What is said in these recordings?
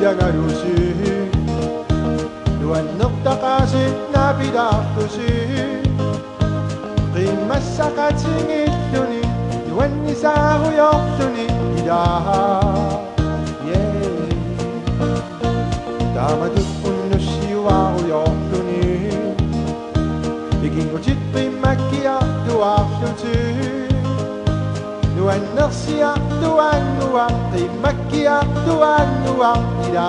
이다가루시 누안 넉다까지 나비다도시 림마사까지 있더니 누안 이사후 역더니 이다 다마도 운누시와 우역더니 이긴 거 짓비 막기야 두악도지 Tuan nasiak tuan nuak Makiak tuan nuak Ida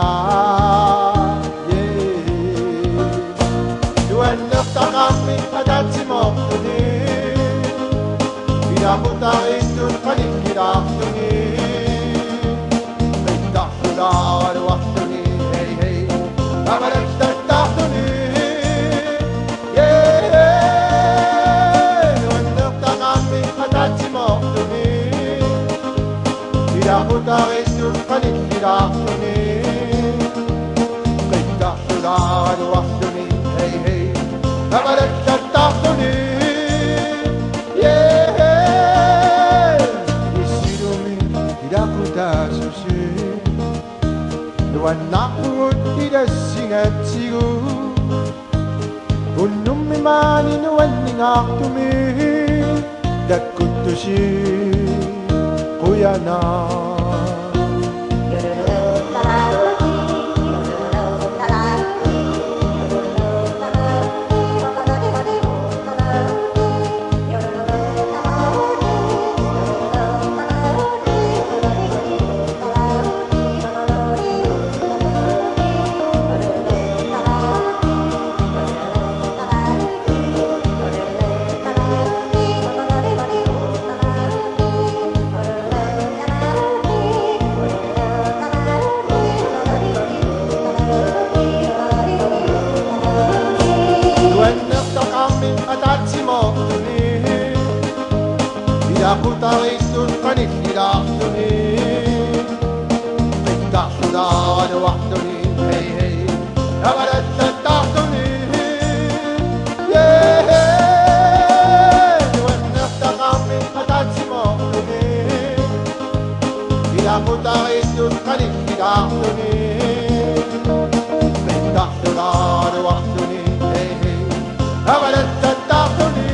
Tuan nafta kami Padat si Moktuni Ida mutarin dun kanin Ida tuni Minta suda Aduak tuni Hey hey Amarat tatak tuni Tuan nafta kami Padat si Moktuni Aku tarik sun kanin tidak suni, kita sudah dua suni, hey hey, kabar tak suni, isi dumi tidak ku tak susi, dua nakut tidak singat sigu, unum mani nuan ningak tumi, dak kutusi. Kuyana Aku tarik sun kanin tidak suni, kita sudah ada waktu ni, hey hey, kabar tak suni, Tuan nafta kami atas semua suni, aku tarik sun kanin tidak suni, kita sudah ada waktu ni, hey hey, kabar tak suni.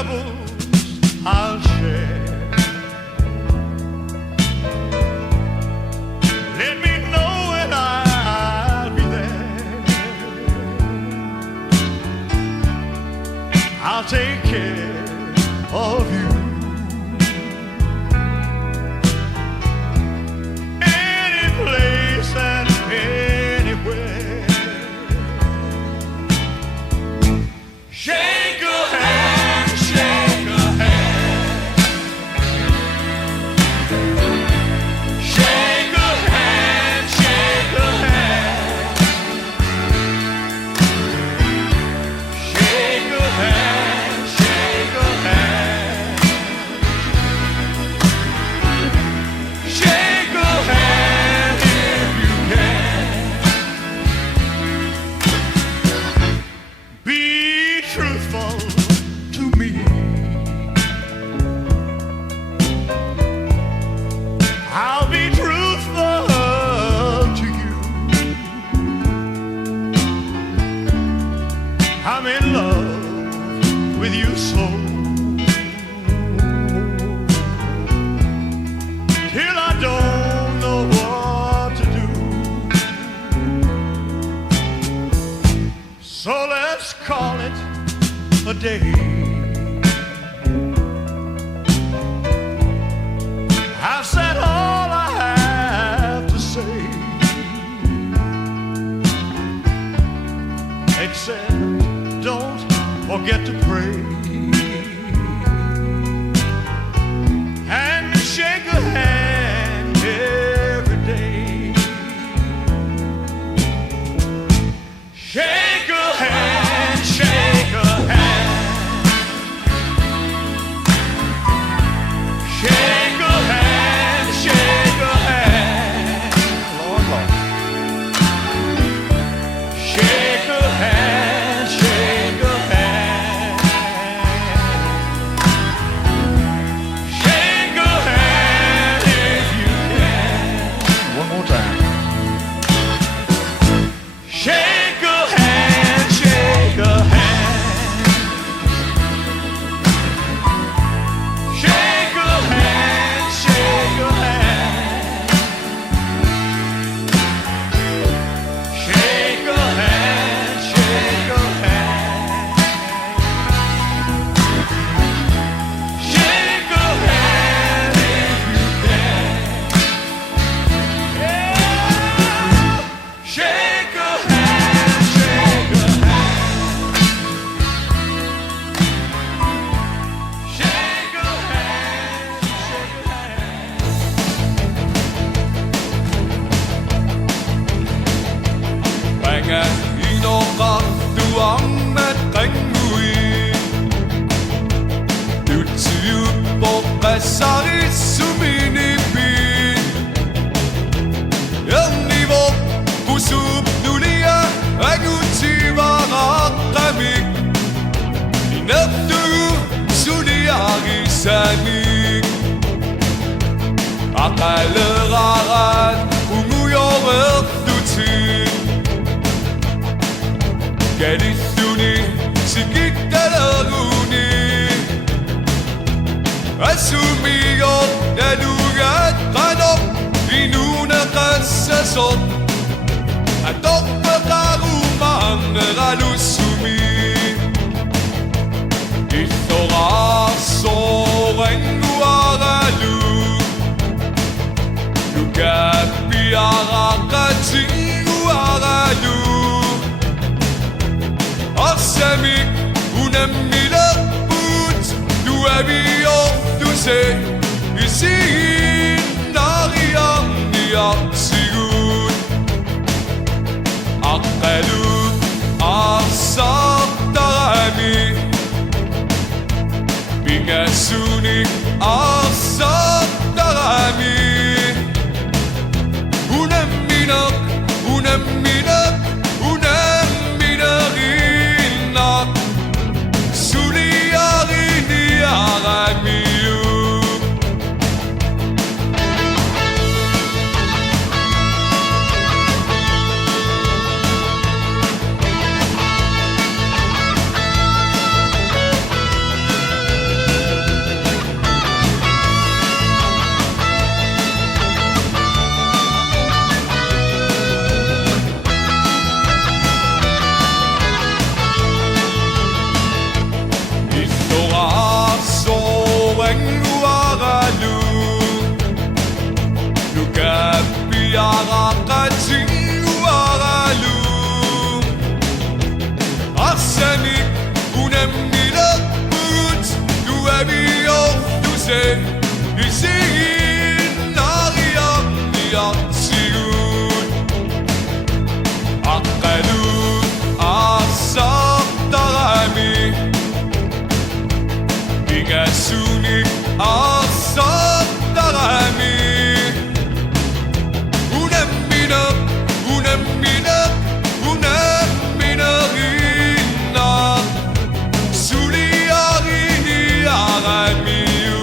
troubles I'll share. Let me know when I'll be there. I'll take care of you. Any place and anywhere. Shake a hand, shake a hand. Shake a hand, shake a hand. Shake a hand, shake a hand. Shake a hand if you can. Be truthful to me. I'll be truthful to you. I'm in love with you so. Till I don't know what to do. So let's call it a day. I've said all I have to say, except don't forget to pray and shake a hand every day. Shake a hand, shake a hand. Shake a hand, shake a hand. Lord, Lord. Shake a hand, shake a hand. Shake a hand if you can. One more time. Shake a hand, shake a hand. Shake a hand, shake a hand. Shake a hand, shake a hand. Shake a hand if you can. Yeah. Shake a hand, shake a hand. Shake a hand, shake a hand. Bạn ino con tu ấm mát cánh người từ chiều bộ cái sao đi sumini pin em đi bộ kusub dunia aku tiba kami inatu sudia gisani akaleran umuyor tutin Gerisuni sikita laguni Asumiyo dalugat kanop inuna kasasot Atok pakarumang ralusumi Isoraso renguaralu Lugat piara katinguaralu Arsamik unamilak put duabiyor duse isin nariyang niyak sigut Akalut asak tarami Bingasunik asak tarami Unaminak unaminak unaminaginak Suliyarini aramiyuk se isiin nariam niatsiun Akkadu asartarami Igasuni asartarami Unemmina Unemminarina Suliari aramiu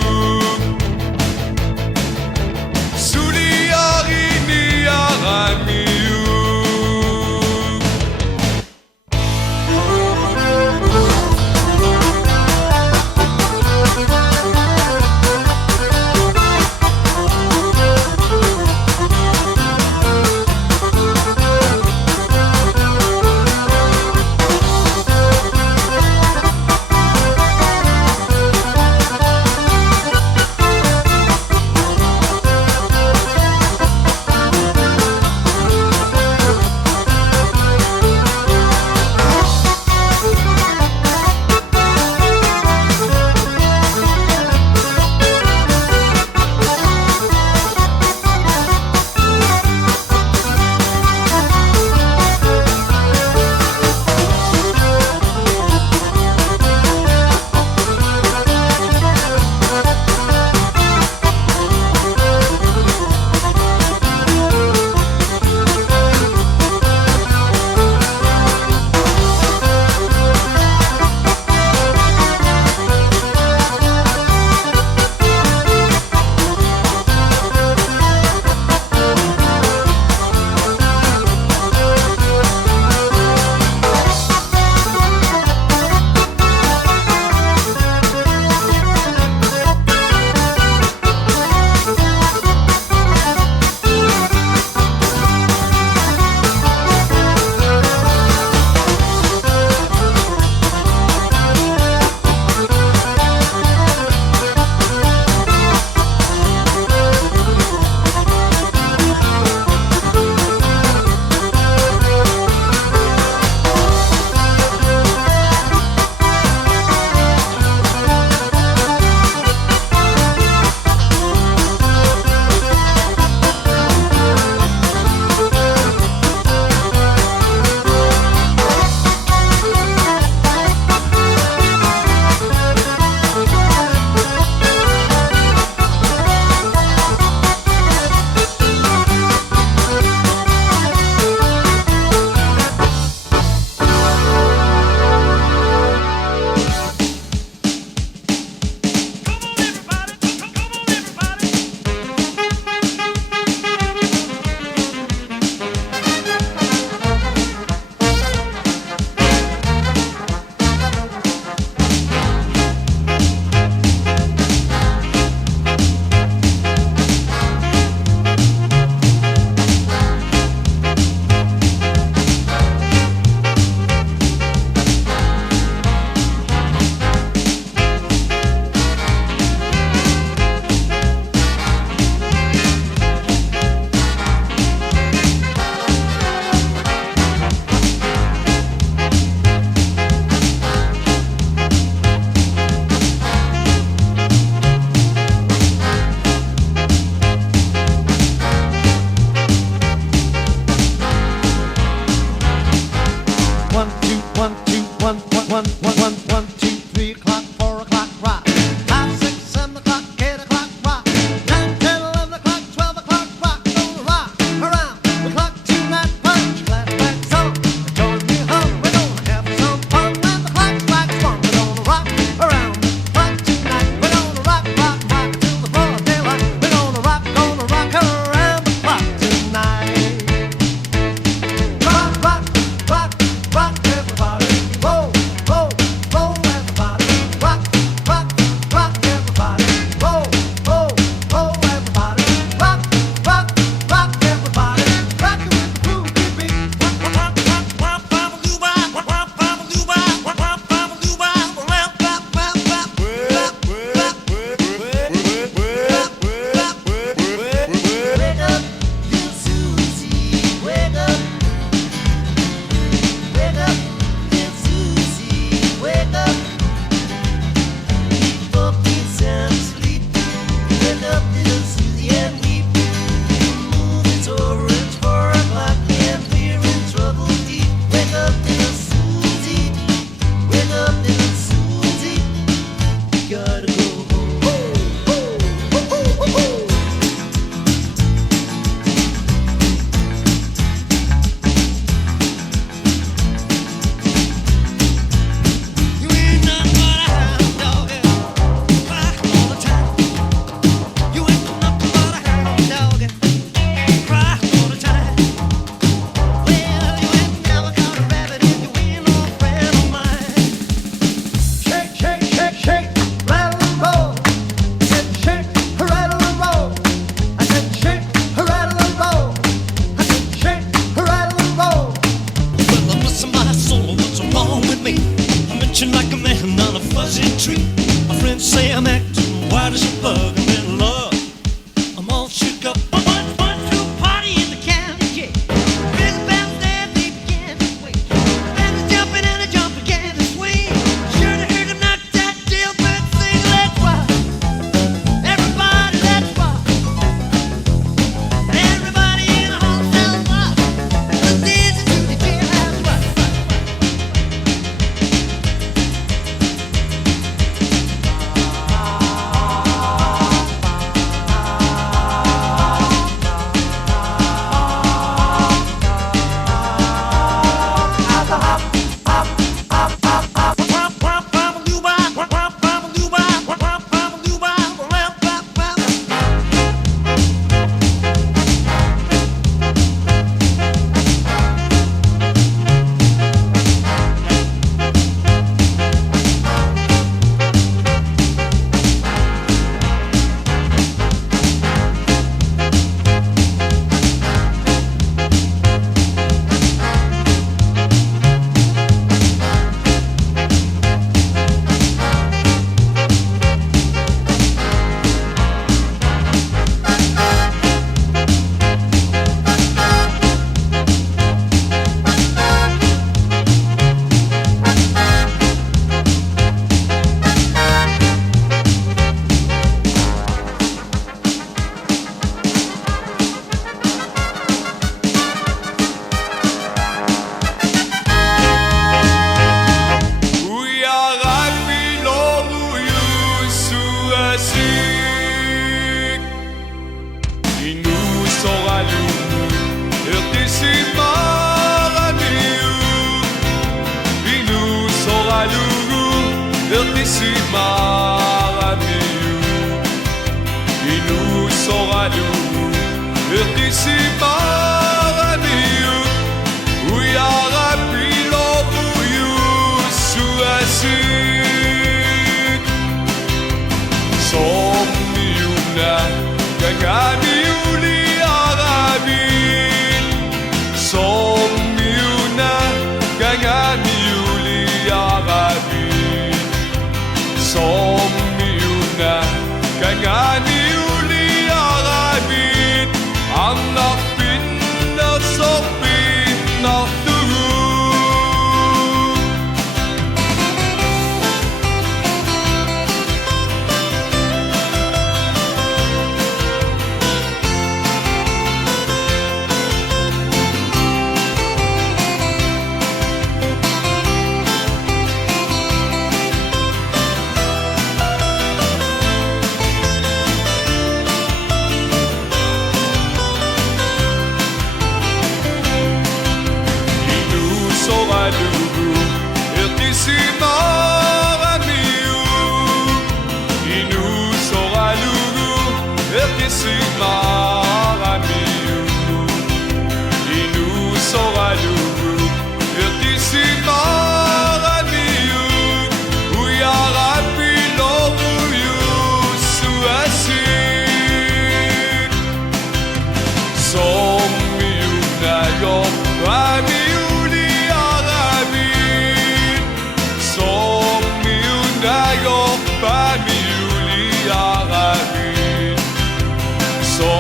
easy treat. My friends say I'm acting white as a bug. I'm in love. I'm all shook up. One to a party in the county jail. Big bells there, they began to swing. Band was jumping and the jump began to swing. Sure to hear them knock that jailbird sing. Let's rock, everybody, let's rock. Everybody in the whole cell block, let's dance to the jailhouse rock. So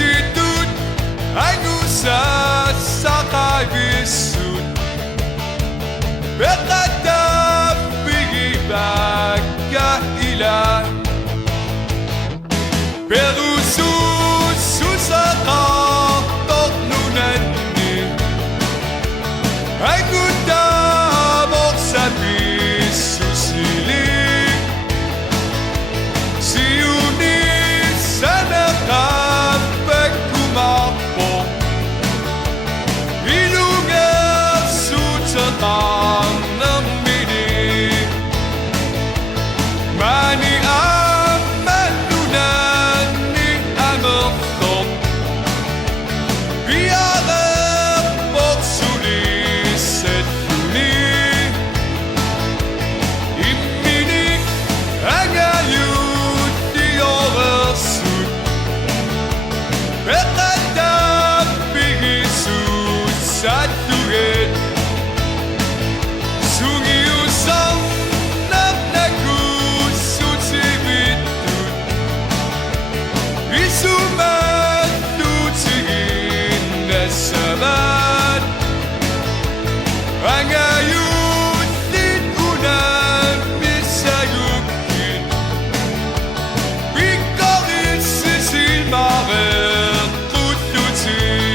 situt Angusa sakay bisut Bekata pigibag kaila Perusu susaka tok nunani Anguta bok sa bisusili Si unis sana kapag kumapo Ilunga sutsatang ng mini Mani ang manunan ni Amertok Biarap pagsulis at huli Iminik ang ayun di orasut Bekatap bigisut sa tuwid Sungiusang nagnakusut si bitut Isumatut sigin na sabat Ang ayun din unang misayukin Bikorit sisilmarer tututin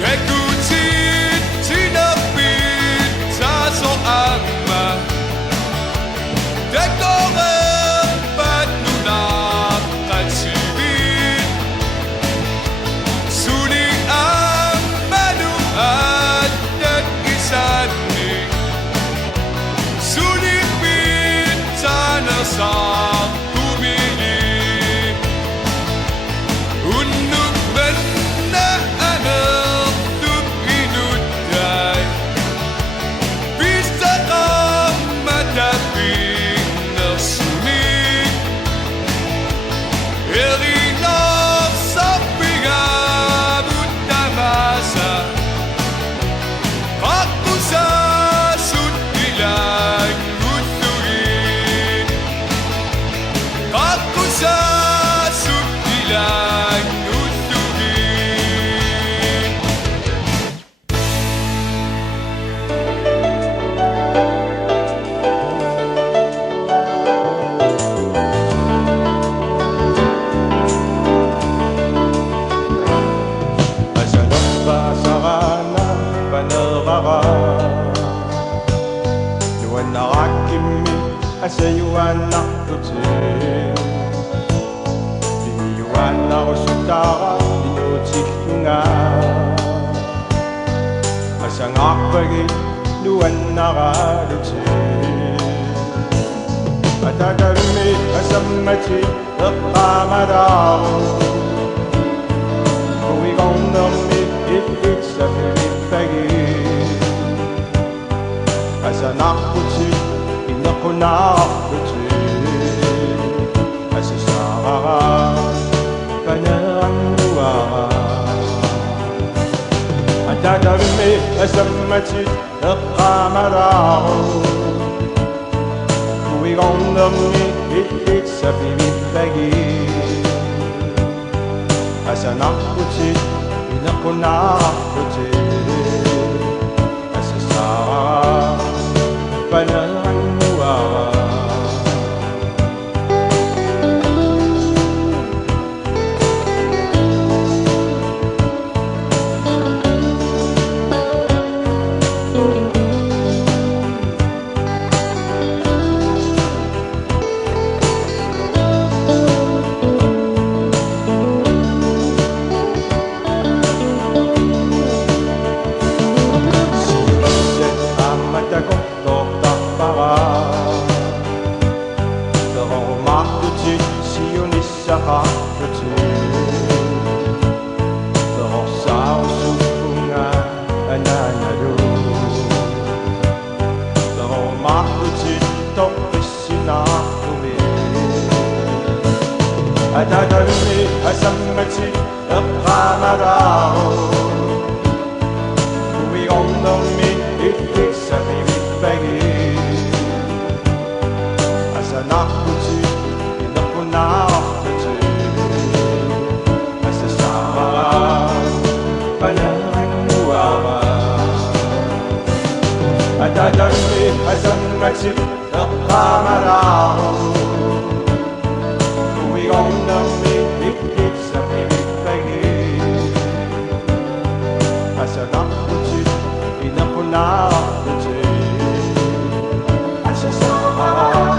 Kekutit tinapit sa soama Dekorer patnunak at sibit Suning ang manuat at isanik Sunipit sana sa tumili Unuk man na anak tuk inuday Bisa ka mataping na sunig Erinok sa pingabot na masa Ako sa sutilang utuin Ako sa sutilang utuin Asalok ba sa kana panarara Luan nakakimi asayuan nakutin Biniyuan ako sutara binutik nga Asang akbagit luan nakalutin Atagami asamati Rakamadao We gonna make it's a Philippe As an akuti, in a konakuti As a sara, panarangua Atagami asamati Rakamadao We gonna make it's a Philippe Asa nakuti, inako nakuti Asa sa panangwa أدمي أزمتي أقامراه We gonna make it something big As a doctor in a punah As a star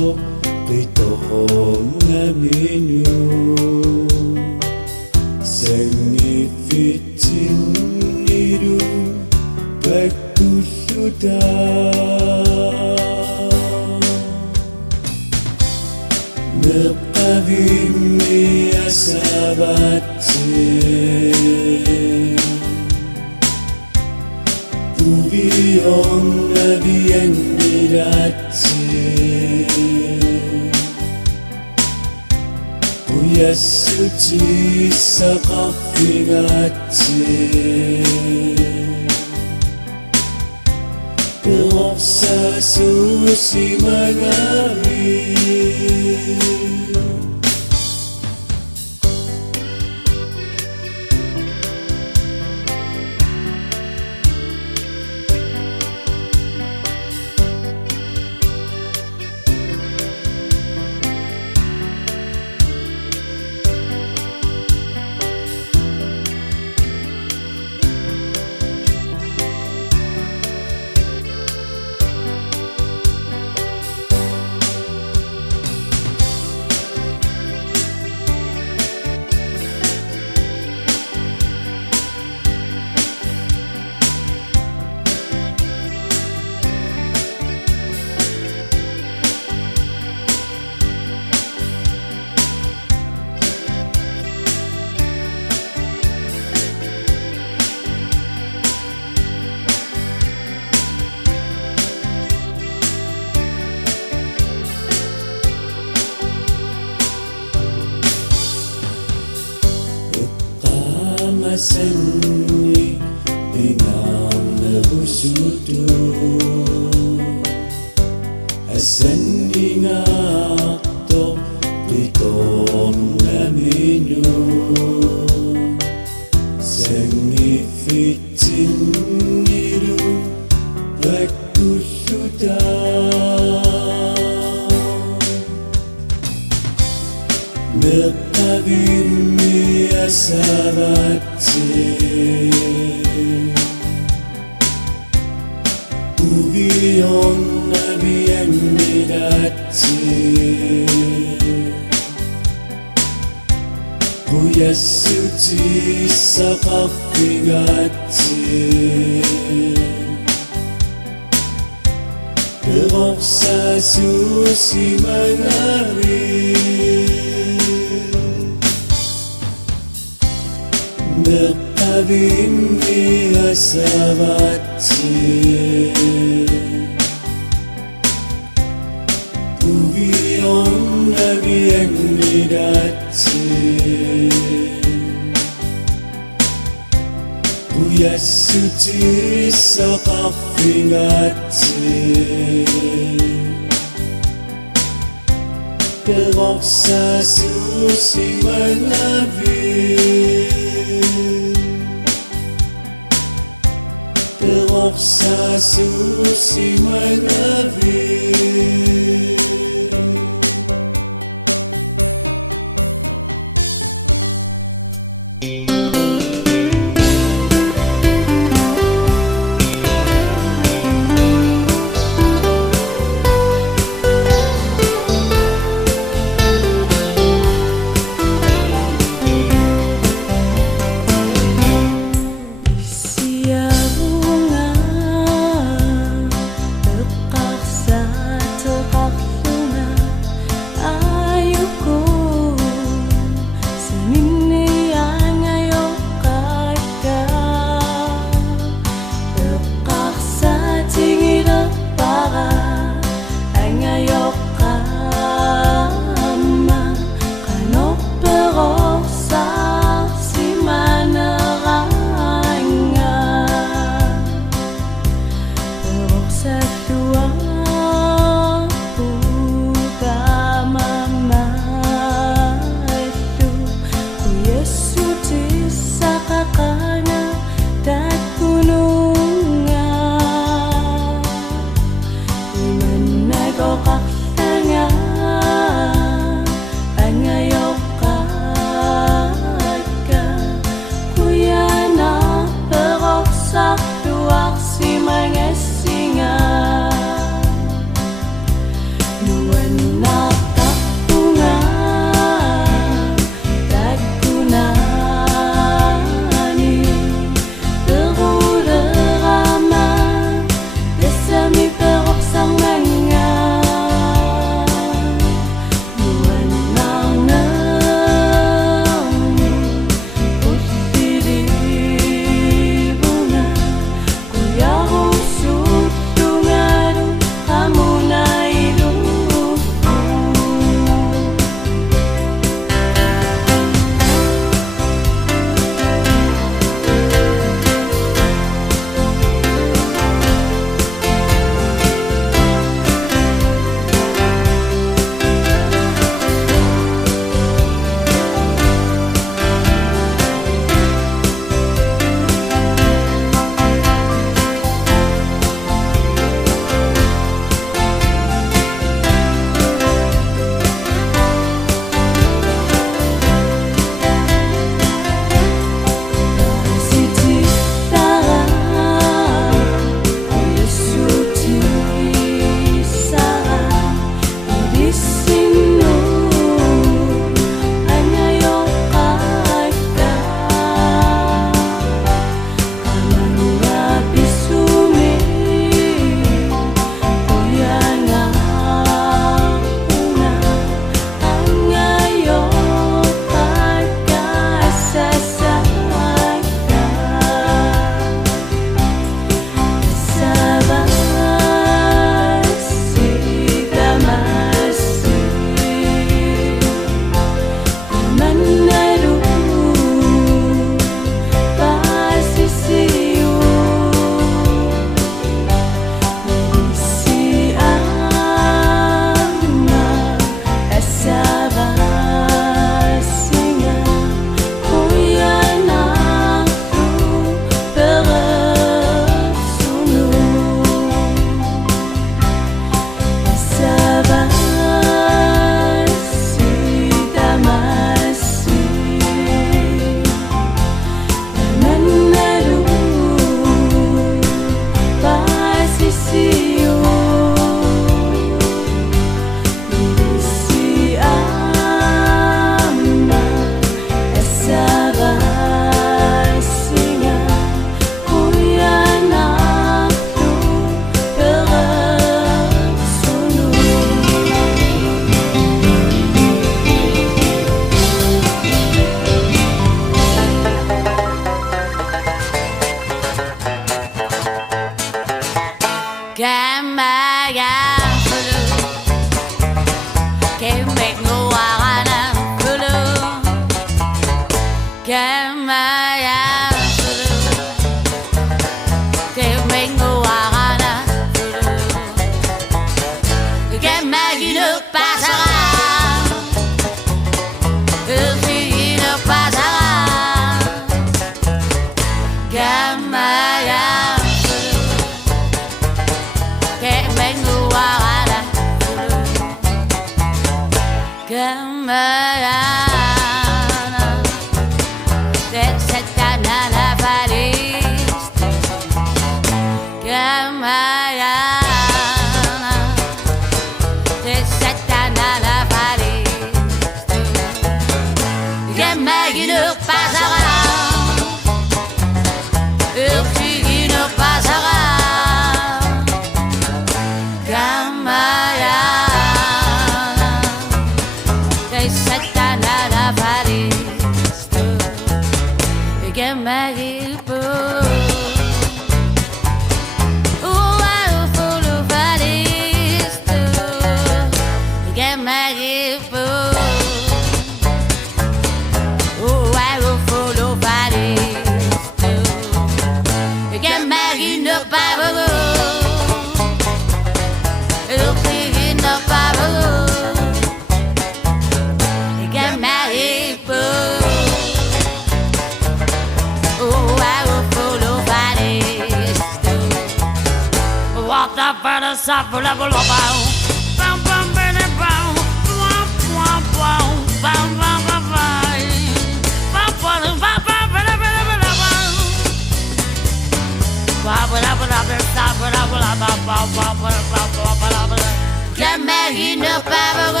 Jamais il ne pas heureux,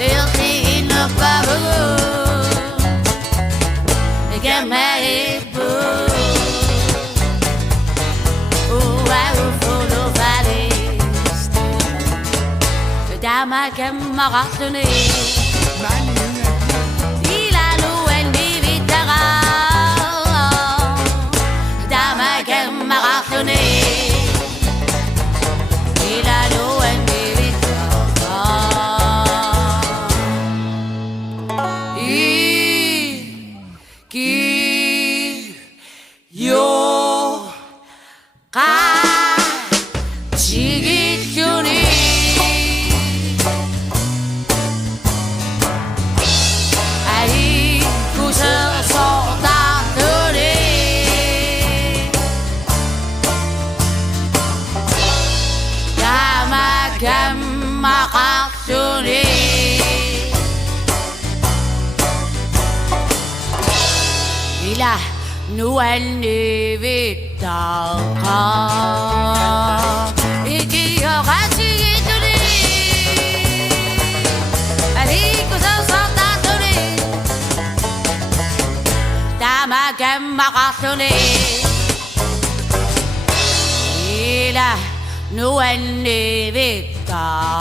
il ne pas heureux, jamais il peut. Oh, I will follow valleys. Dama camarade. La Noël ne viendra et qui aura signé allez que ça s'entend donner ta ma camarade et la Noël ne viendra.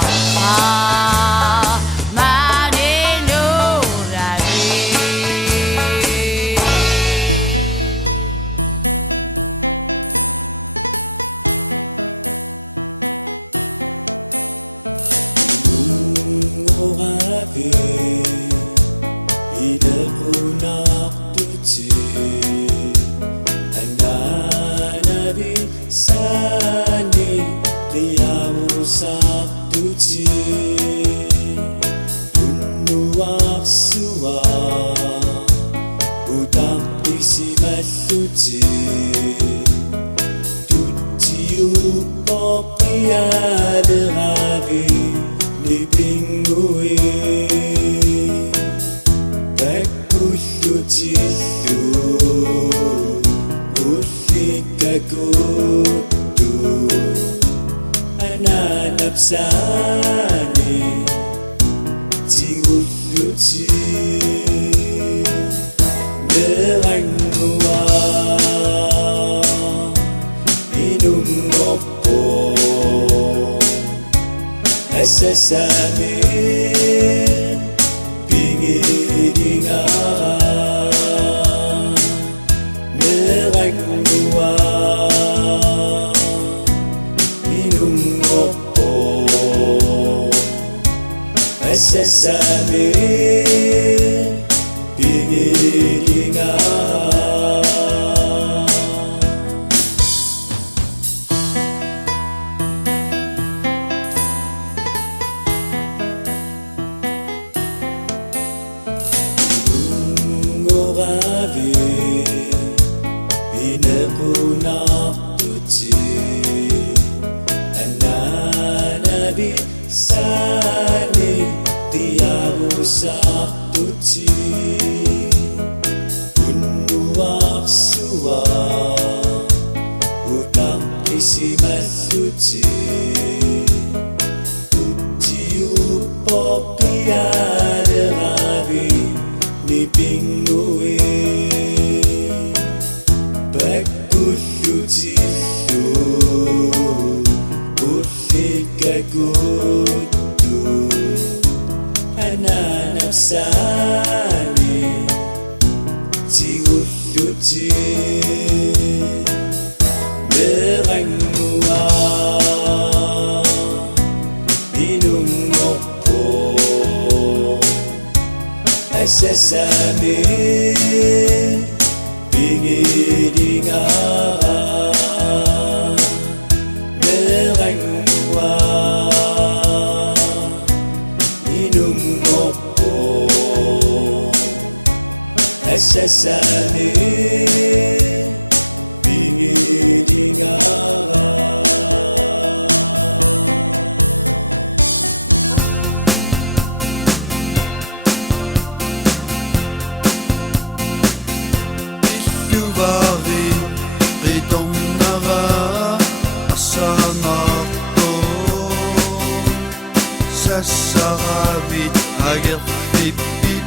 Agerpipit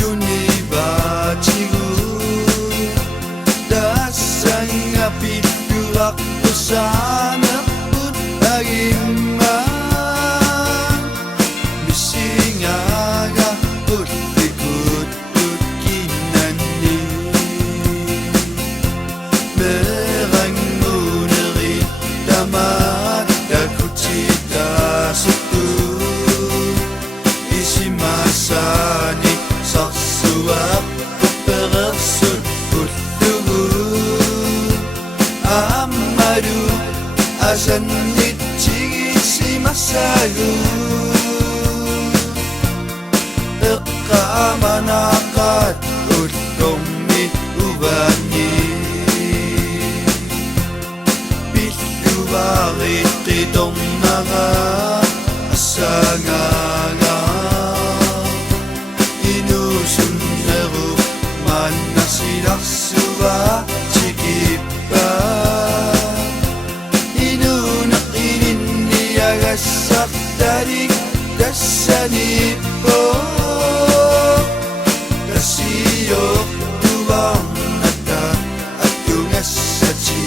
tunibatigu Dasangapit yurak usana pun agimang Misingaga utikut utkinani Merang muneri damat dakutita sutu Isimasani saksuap perasun utugu Amadu asan nitigi simasagu Ekamanakat utomi ubani Bilubarit kitong mga asanganga Inusunero man na silaksuwa Chikipa Inunak ininiagasak darik dasanipo Kasiyok tuwang nata at tungasachi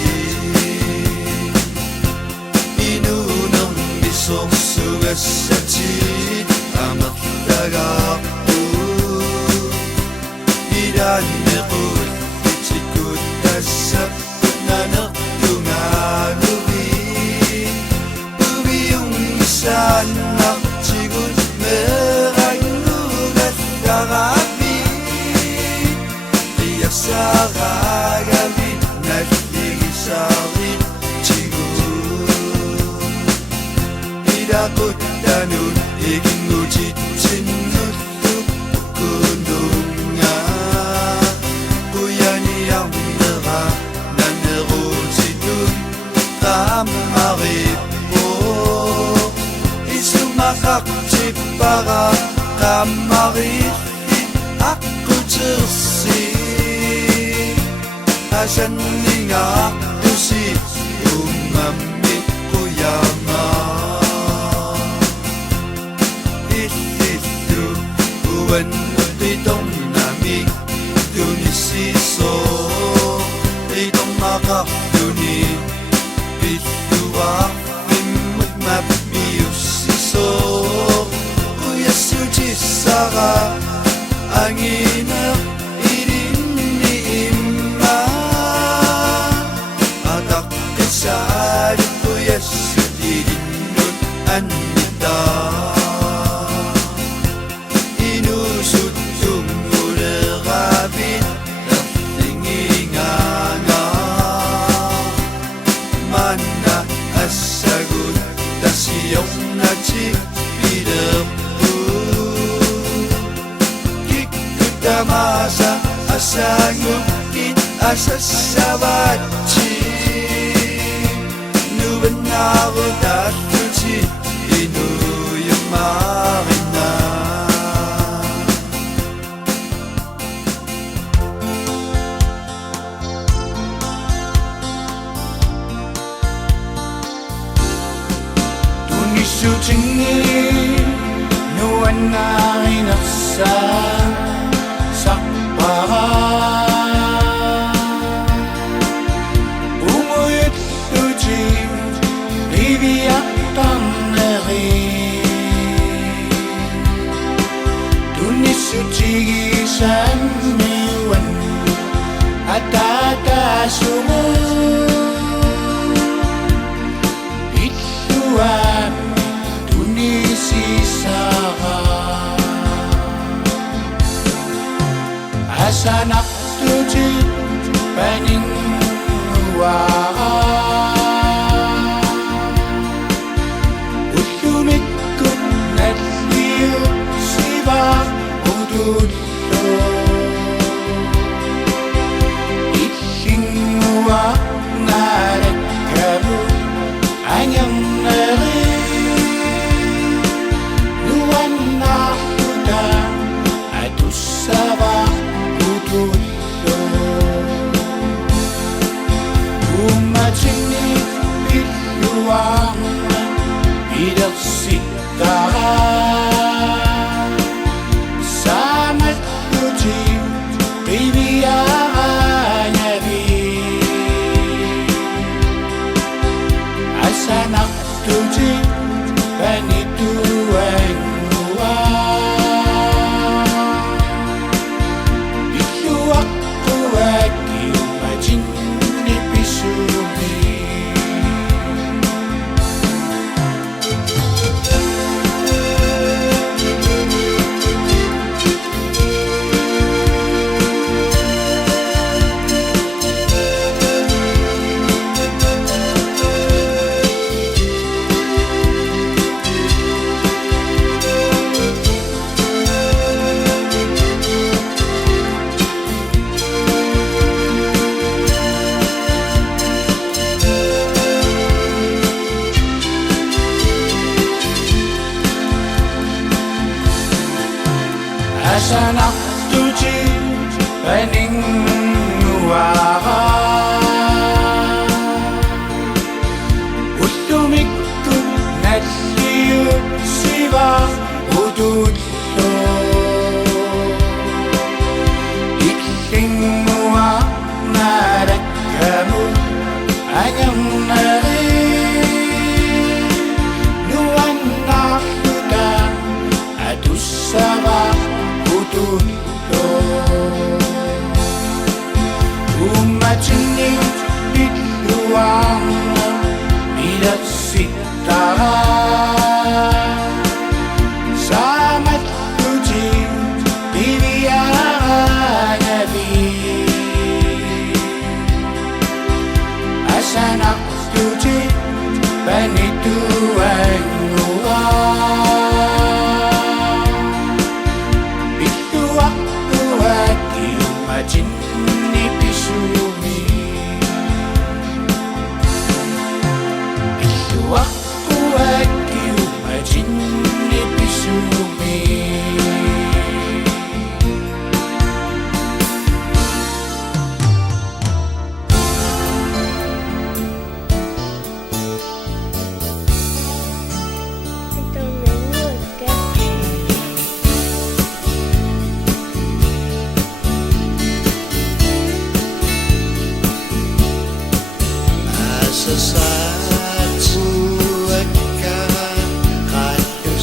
Inunang bisok sugasachi Amak dagapu Idanekut itikut dasap nanak tungalubi Ubiyong sanak cigut merangugat darapi Riyak saragabit naligisarit cigut Idakut danun iging ujit cinut kununga Kuyani ang nera nanerutidun kamaripo Isumakak cipara kamariti aku cersi Asan ningak tusi umami kuyama Ititu uwan itong nami Tunisiso itong makakuni Bituak imut mapiyusiso Kuya suci sara anginak irinima Atak kesad kuya sudirinun anita Inusut tumulerabit Tinginganga Mana asagut Tasiyong nachik Pidepu Kikutamasa Asangukit Asasawachi Nubenaru datuchi Inuyang marina Tunisutingin nuwan na inaksan sakpara Umuyut tuji bibiyak taneri Tunisutigisan miwan atata sumu Ituan Tunisisara Asanak tuji paninguara Utumikut natliyo siva udulo Itinguak narekabu anyang nari Nuwan na huda atusaba udulo Umachini biluang bidaksitara sanak tuji Benito engua Itu waktu lagi majin di pisumi Sanak tuji pening nuara Utumiktu nasiu siva udutto Iking mua narakamu anyang nari Nuan nakuta adusava tutto Umacini bituang Bidat sitara Samat tuji Bibiara nabi Asanak tuji Benito engua Majin ni pisumi Itu aku lagi majin ni pisumi Sesaat akan hati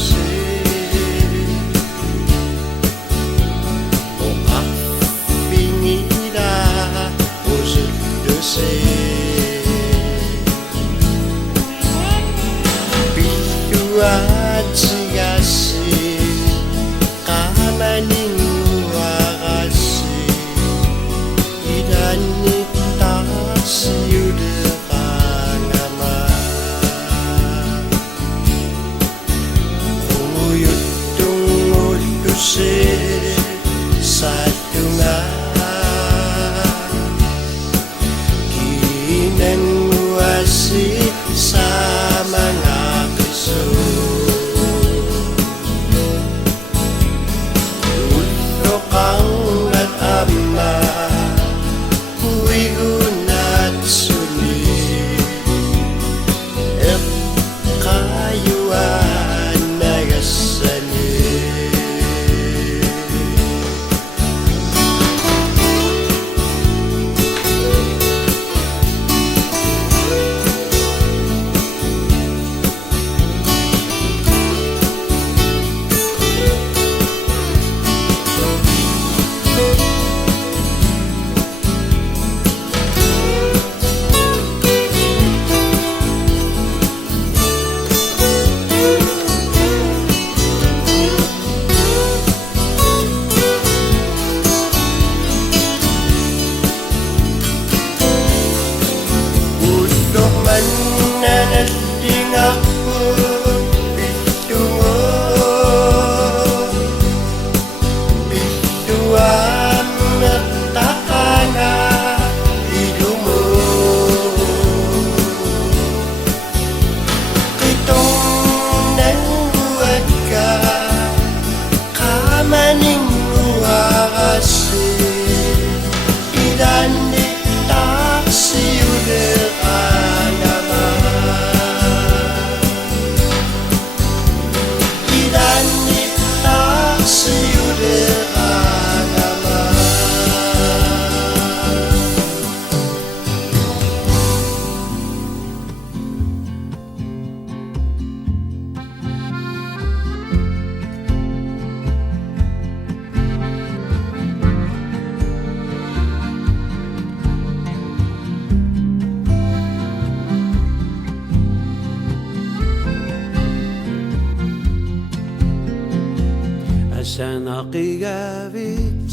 Sanaqigavit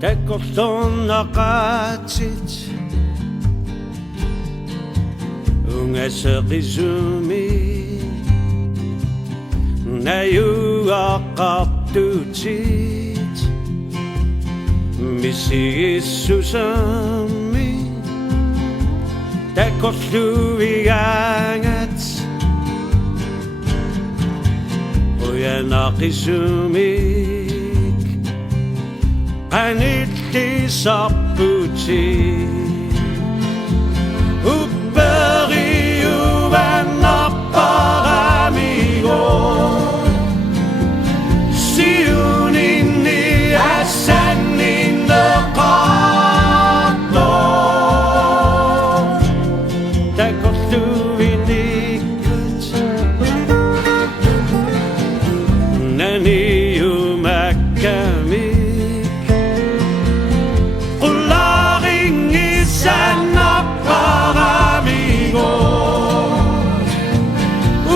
Takollornaqaatit Ungaseqisumi Nayuaqartutit Misigissusami Takolluigaangat Uyanaqisumik Qanillisarputit Upperiuvanapparamigo Siuninni assanninneqartor Takolluinikut Naniumakkamik Qullaringisannapparamigo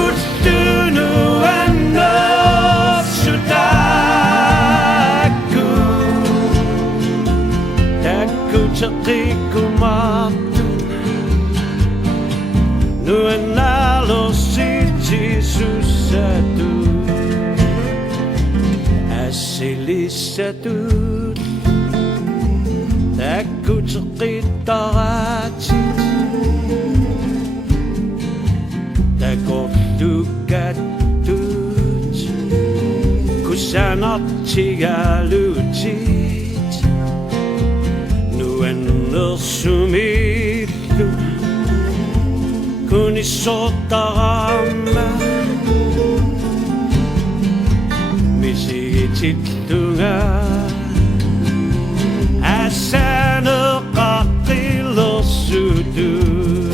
Uttunuannersutakku Takkuteqikkumartu Nuannaalorsiitisussatu Assilissatut Takkuteqittaratit Takorlukattut Kusanartigalutit Nuannersumillu Kunissortaramma Misigitillunga Assaneqaqqilersutut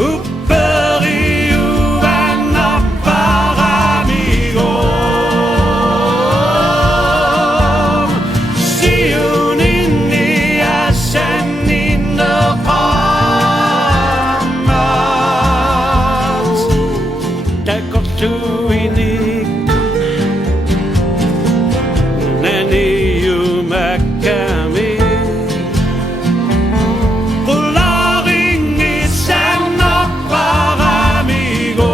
Upperiuvanapparamigo Siuninni assanninneqarmat Takorluinik Naniumakkamik Qullaringisannapparamigo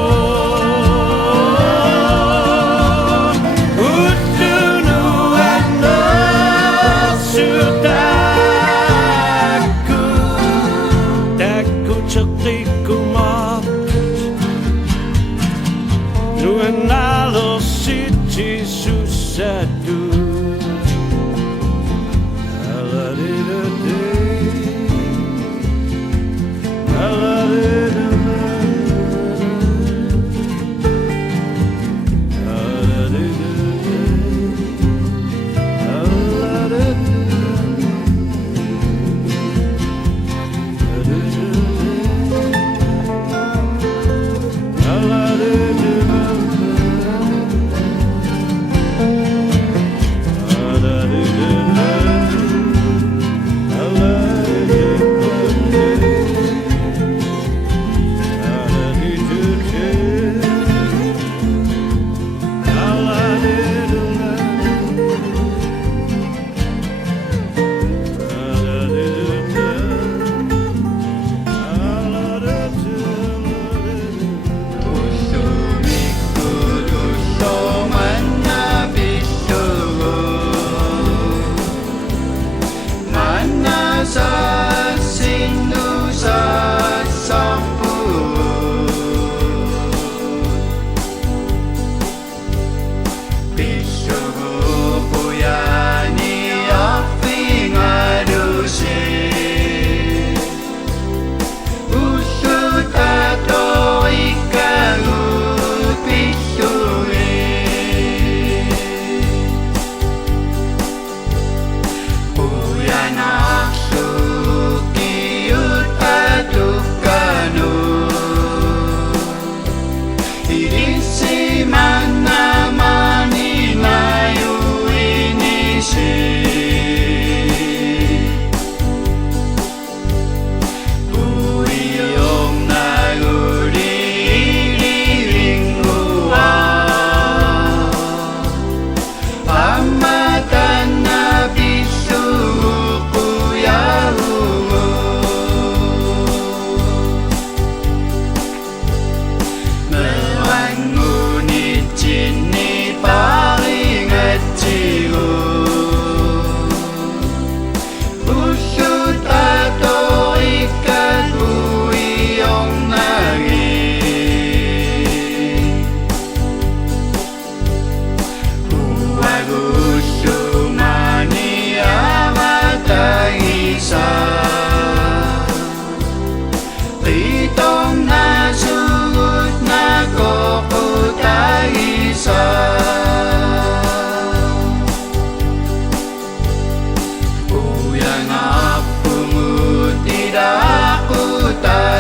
Uttunuannersutakku Takkuteqikkumartut Nuannaalorsiitisussatu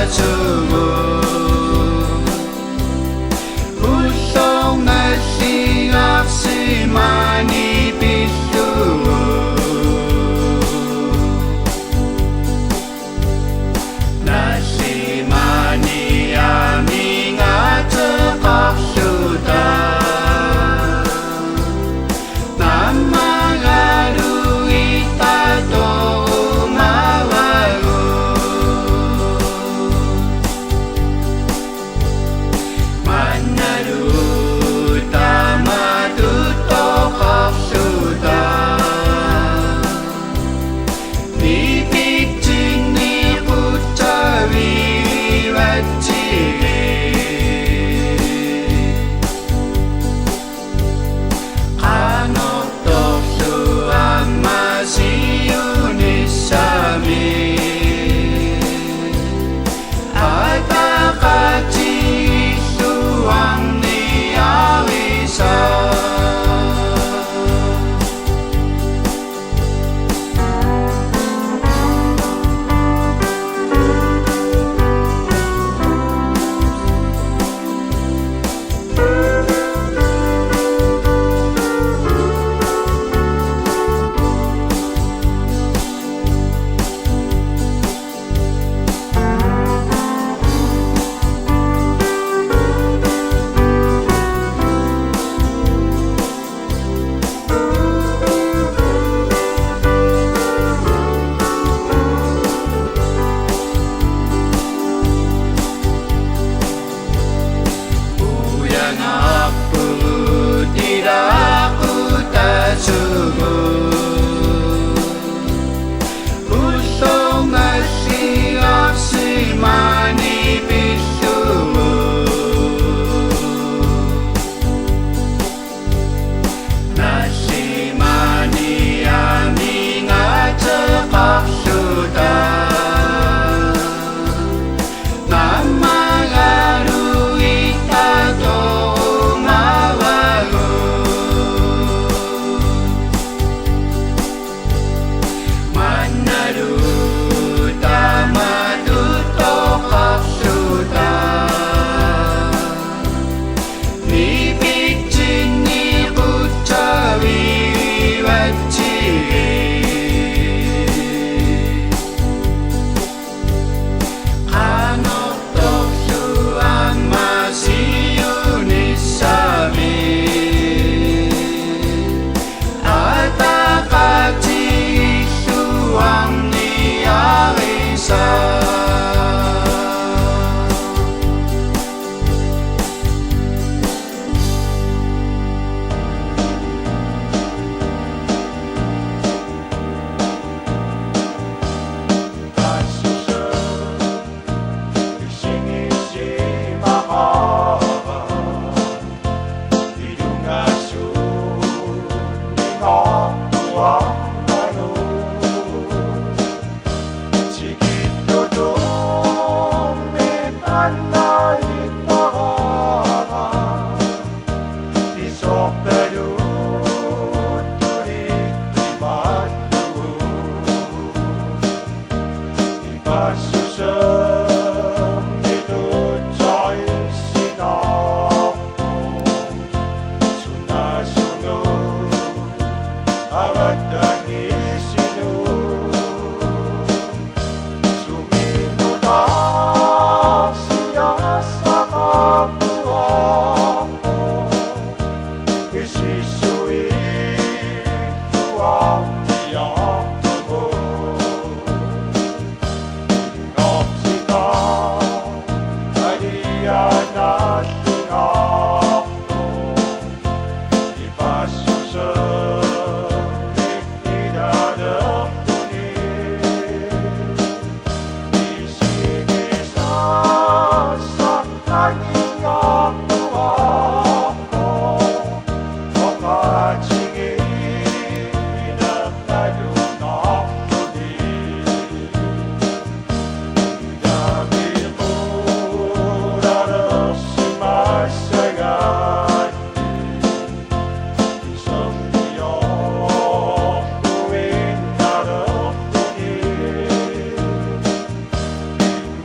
sungguh usong nasiap si mani bisu nasi mani aming atekak sudah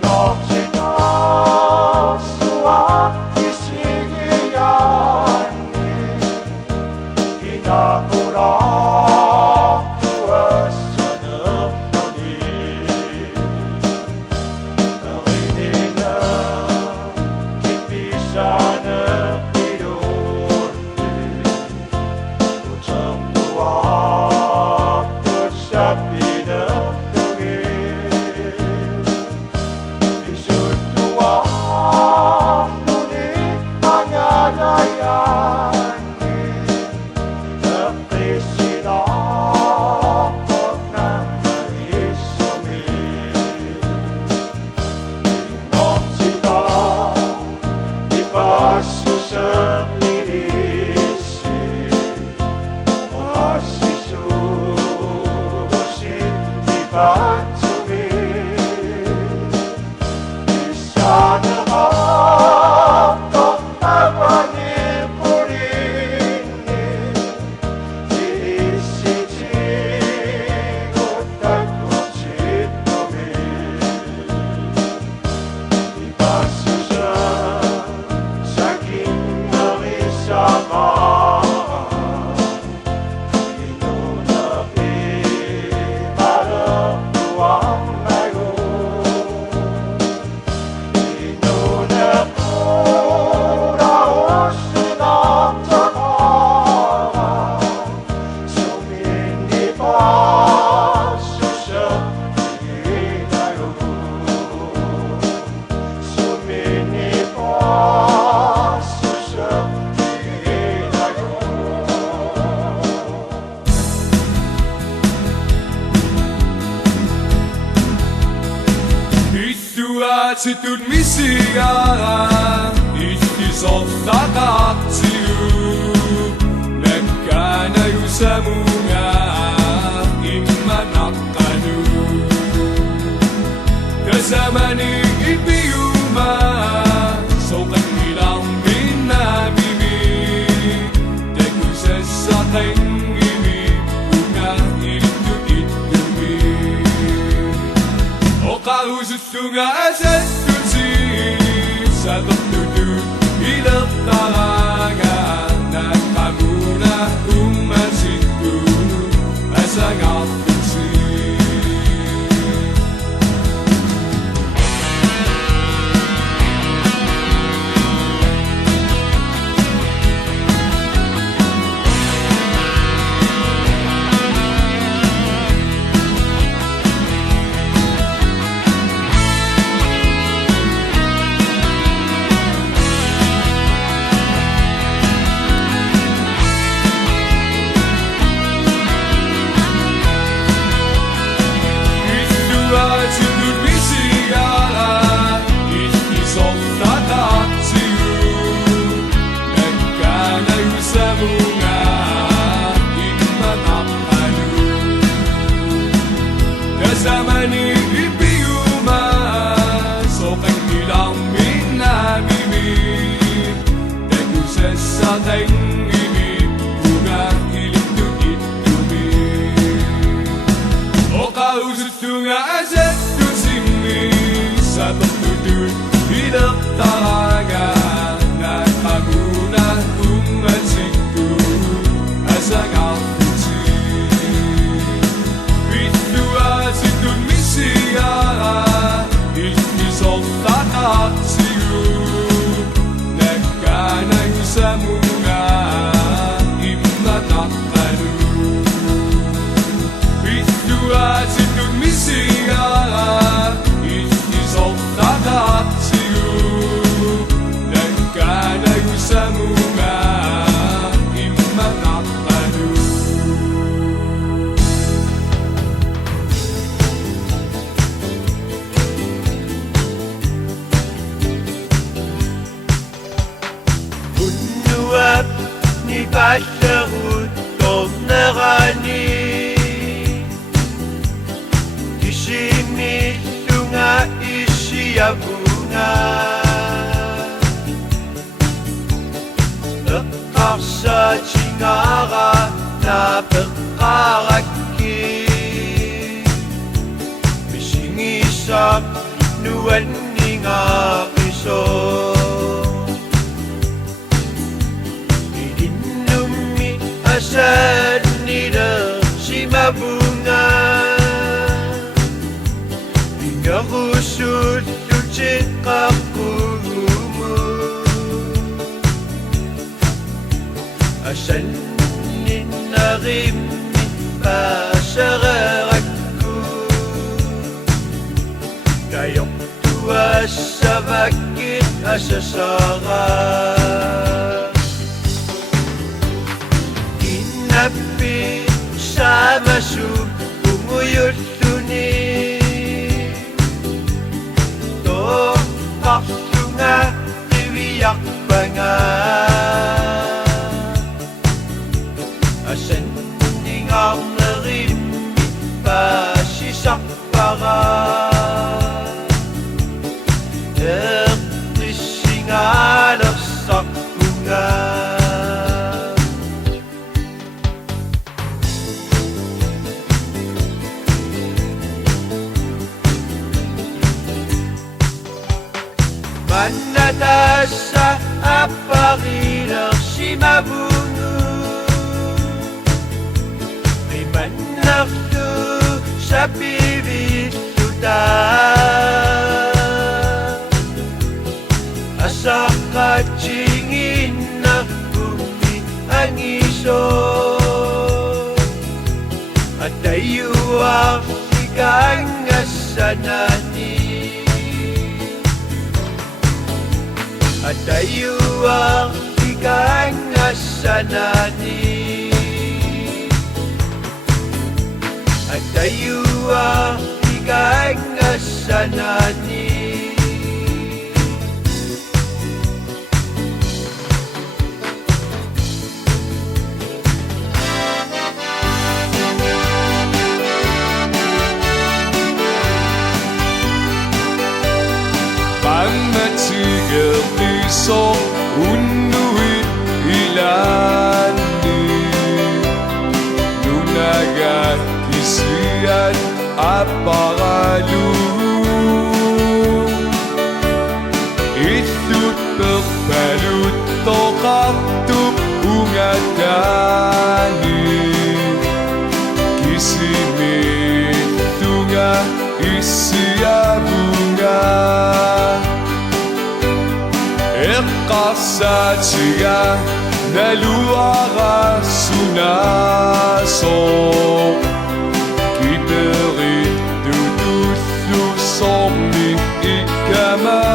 없이 Situatitut misiara istisoftakaktiu Nagkanayo sa mga imanakanu Kasama ni Ipiyuma So kanilang minabimi Deko sa sakay Sunga aset kunci satu tujuh hidup talaga dan kamu na umat situ sangat kunci. Kasama ni Ipiyuma So kanilang minabibig Dahil sa sakay ngibig Bunga ilip-tuit-tubig O kausap tunga aset dun sini Sa pagtutut hidup talaga Na kaguna umat situ Asang alpunsi Situt misiara istisoftakaktiu Nagkanay sa mga imanakanu Situt misiara istisoftakaktiu Nagkanay sa mga imanakanu Ni Basharut Komnerani Kishimi Sunga Ishiyabunga Lekarsa Chingara Na Berkaraki Mishingisap Nuan Ninga Riso Asad nida si mabunga Hingga kusut suci kakumu Asan ninarim pasararaku Dayok tua sa bakit asasara Nabi sama su umuyut tuni To kaksunga tiwiyak banga Asan ningang narim pasisak para Ertisingalar sakbunga Manatasa apariler si mabunu Rimanaktu sa bibit suda Asa kachingin na bumi ang iso At tayo ang igang asanani At tayo ang igang asanani At tayo ang igang asanani Amatigerliso unuit ilani Nunagakisiat aparalu Itut berbalut tokatup ungatani Kisimit tunga isia bunga Ekasatia naluara sunaso Kiberit dudutlu somni ikama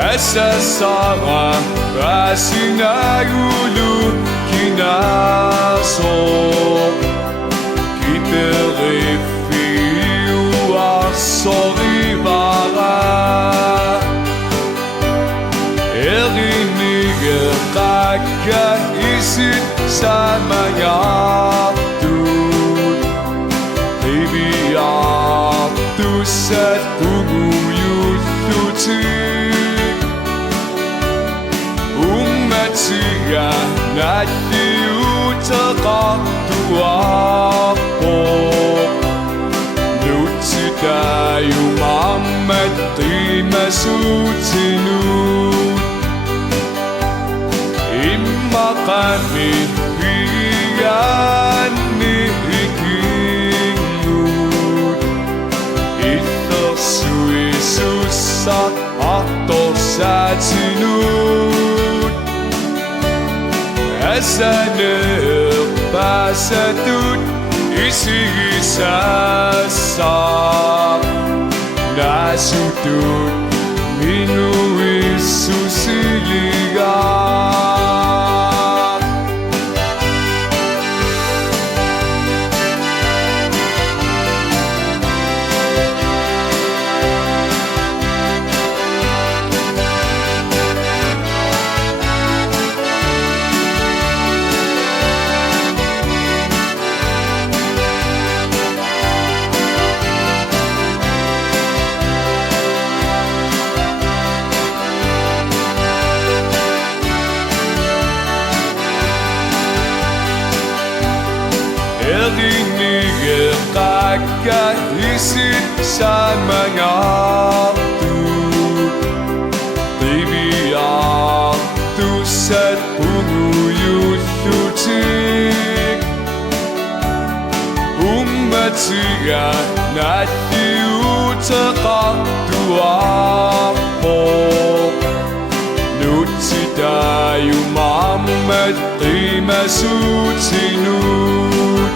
Asasara basinagulu kinaso Kiberit fiu asoribara Erinigekaka isit samayatut Ribiatus at puguyututik Umatiga natiutaqatuapo Nutitayu mammat qimasutsinut Immakami piyani ikingut Itersuisusak atosatsinut Asaner pasatut isigisasak Nasutut minuisusiligat Erinigekaka isit samayatut Ribiatus at puguyututik Umatiga natiutaqatuapo Nutitayu mammat qimasutsinut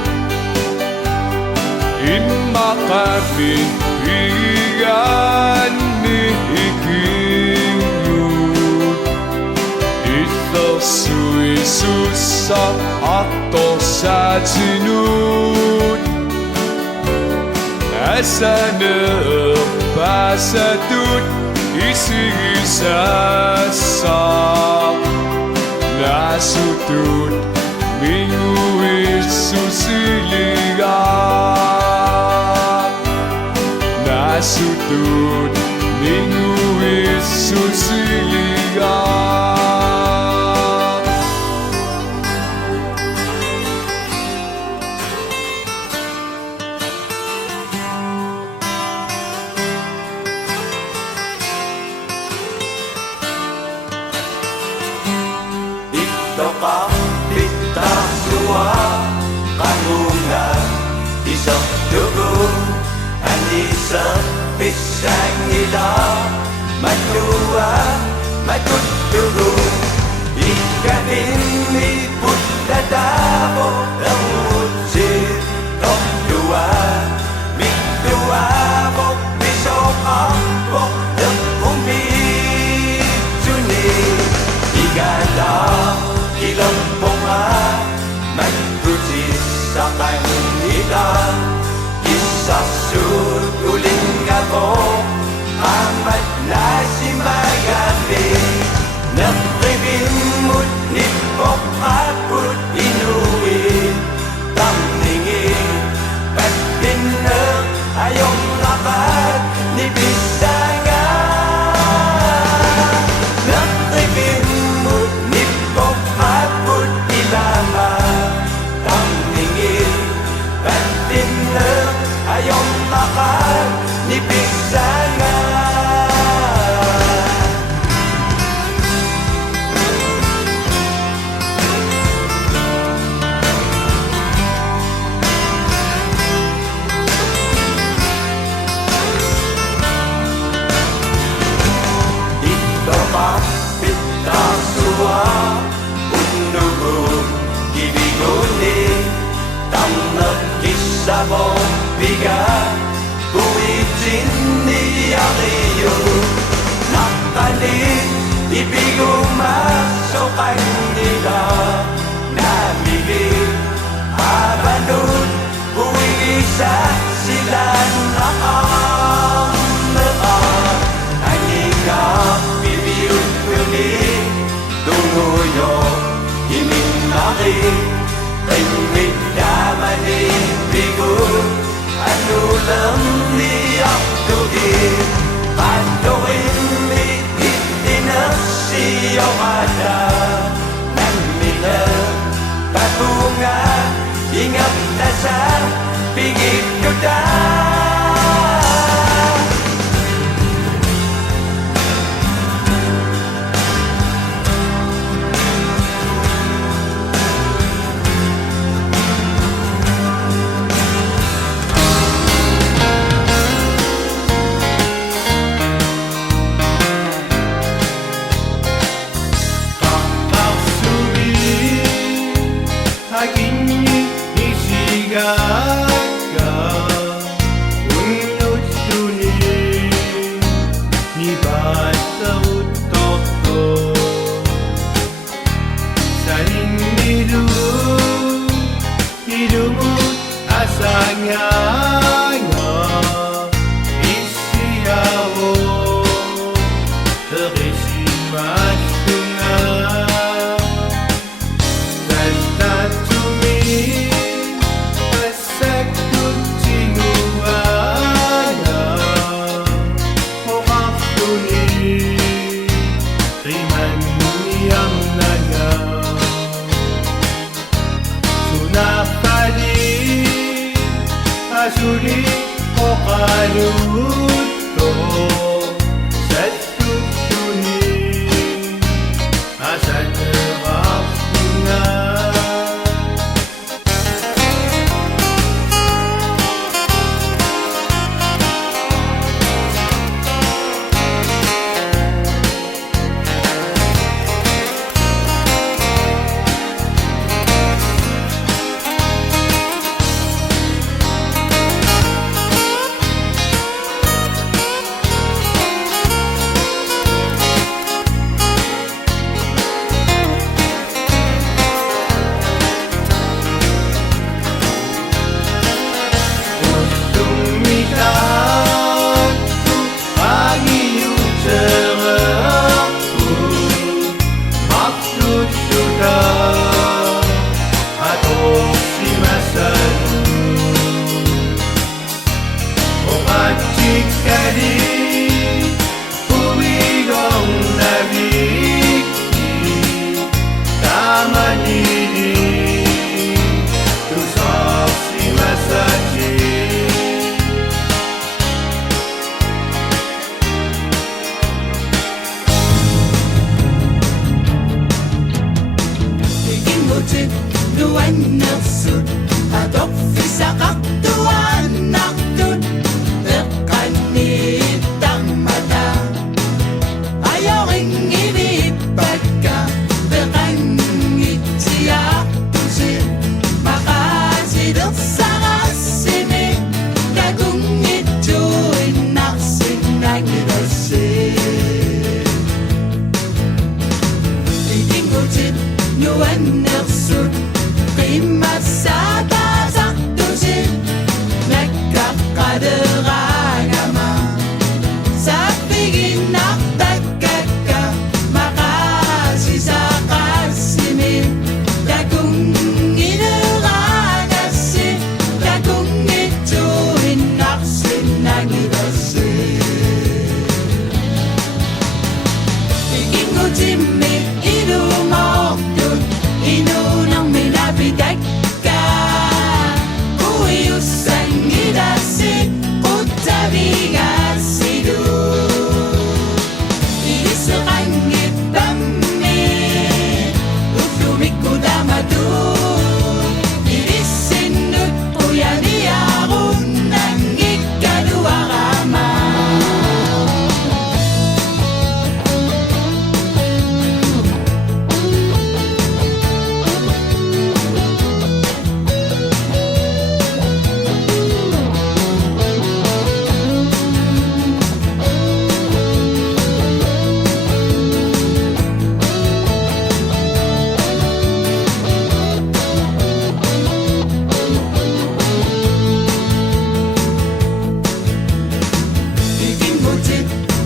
Immakami piyani ikingut Itersuisusak atosatsinut Asaner pasatut isigisasak Nasutut minuisusiligat Nasutut minuisusiligat Dito ka, pitang luwa Kanunga, isang dugo Ang isang pisang ila Matua, matutugo Ikanin ni putadabo Ang utsir, tong dua Midua mo, bisok ampo Ang umitsuni Igala, ilang bunga Magkutis sa kanila Isasud uling ako Amat na si Miami Nagpibimut ni Pop Haput Inuwi 네가 보이진 네 아리요 나만이 입히고 masuk kanila namigil abanun buwisa silang nakamean anginga bibiyun kuni tunguyo iminaki tingmit damani bigun anulam niyak tuhin pandoin siyong ada ng mila patungan ingat na sa pigit ko 하긴 이 시간가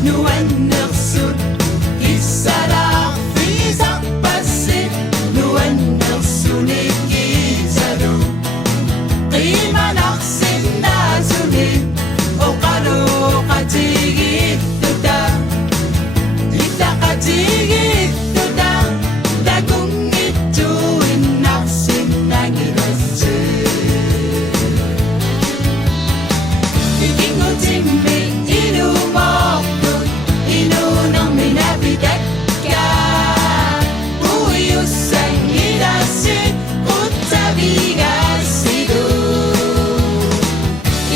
نونغسل كيسالار في زقبسي نونغسل كيزالو قيمة نغسل نازلي وقالوا قتيجي تدا إذا قتيجي تدا لكم إتو النغسل نغسل Ikingo timmi inu moktu inu nang minabidakka Uyusan hirasi utabiga sidu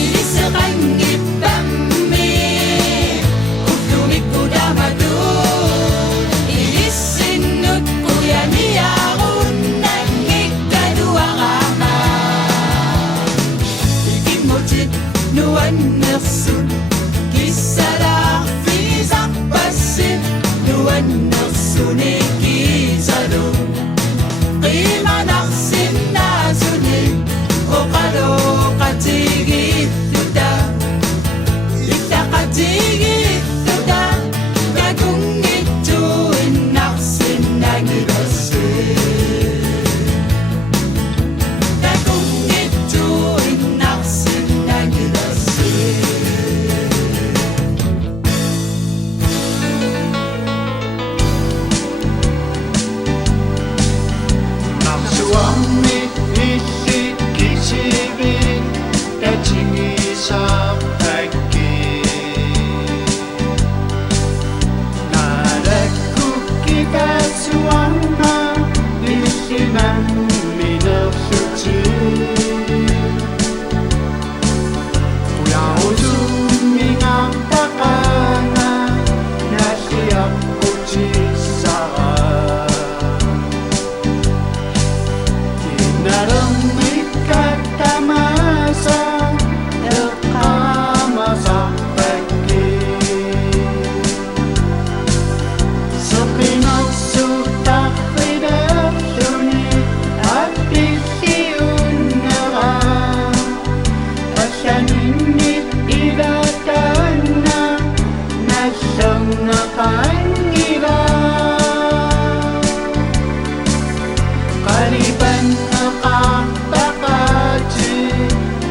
Inisakan gipammi Utumiku damadu Inisinut kuyaniyarun nangikadua ama Ikimojit نونغسل كيسالار في زقبسي نونغسل كيزالو قيمة نغسل نازلي وقالوا قتيجي تدا إذا قتيجي تدا كاكون إتو النغسل نغسل كاكون إتو النغسل Suami isi kisibi Kachingi sabaki Naraku kita suama Isi nami nafsuci Pulau zumi ngapakana Nasi aku cisara Narambik kata masa Masa pagi Sepinok sutak hidup sunyi Hati siun nerang Asan ini tidak tanah Nasang akan hilang Kaliban nakapakaji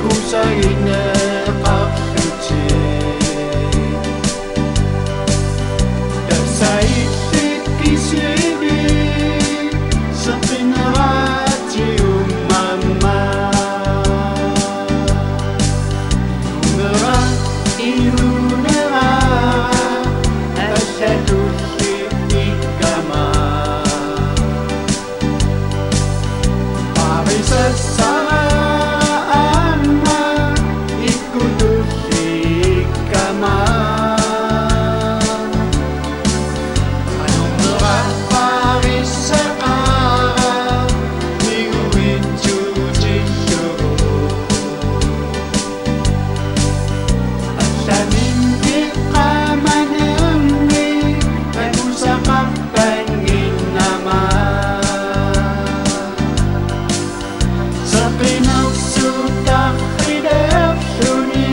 Kusay nakapsuci Dasay sikisibi Sa pinarati umama Inunera Asadusi ikama Parisasaan na ikudusi kama Anong parisakara Niuin jujisyo At sa hindi ka mananggi Kanusa kapangin naman Sa pinagsutak hidup sunyi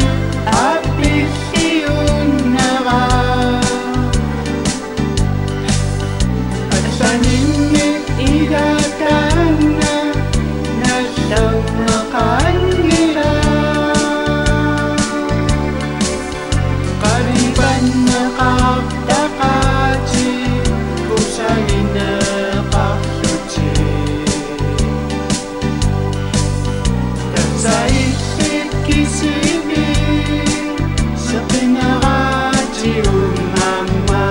Api siyun naman At sa ninyo idatan na Nasang nakangilan Kaliban nakaptakaji Kusay nakapsuci Sa isip kisibi Sa pinarati umama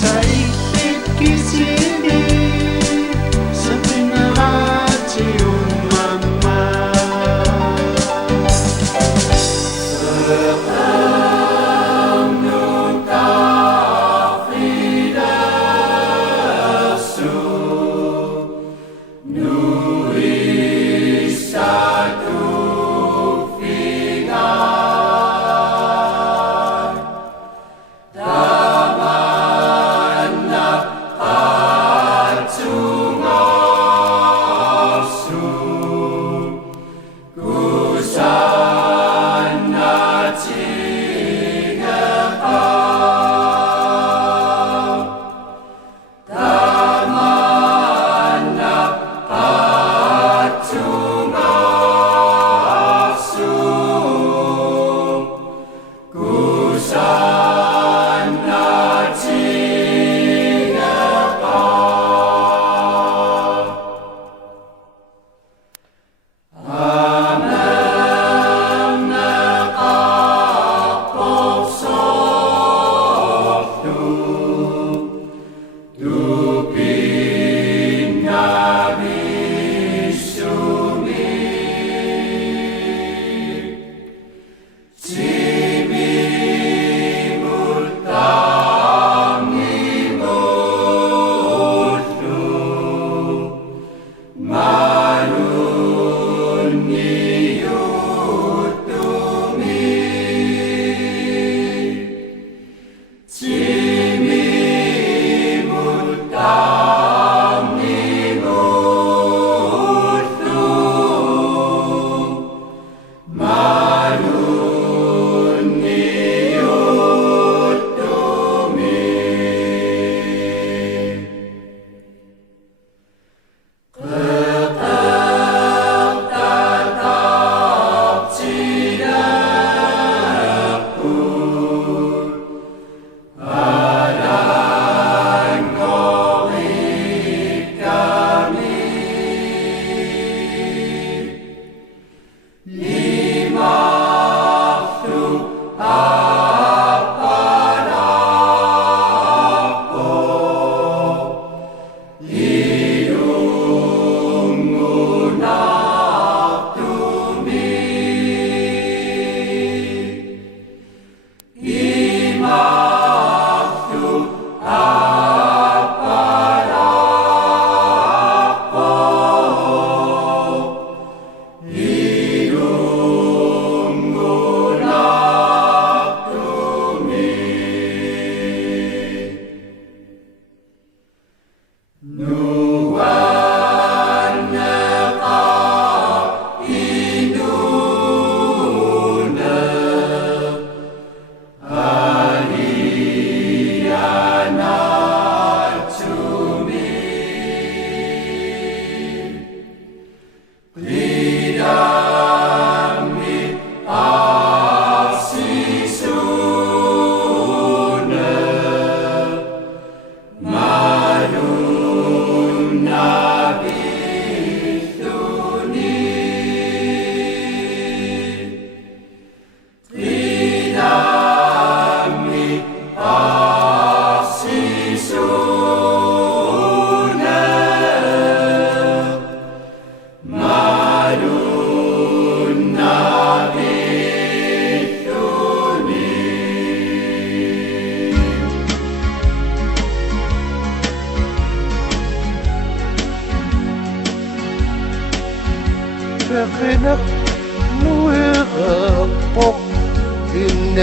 Sa isip kisibi Sa pinarati umama Kusana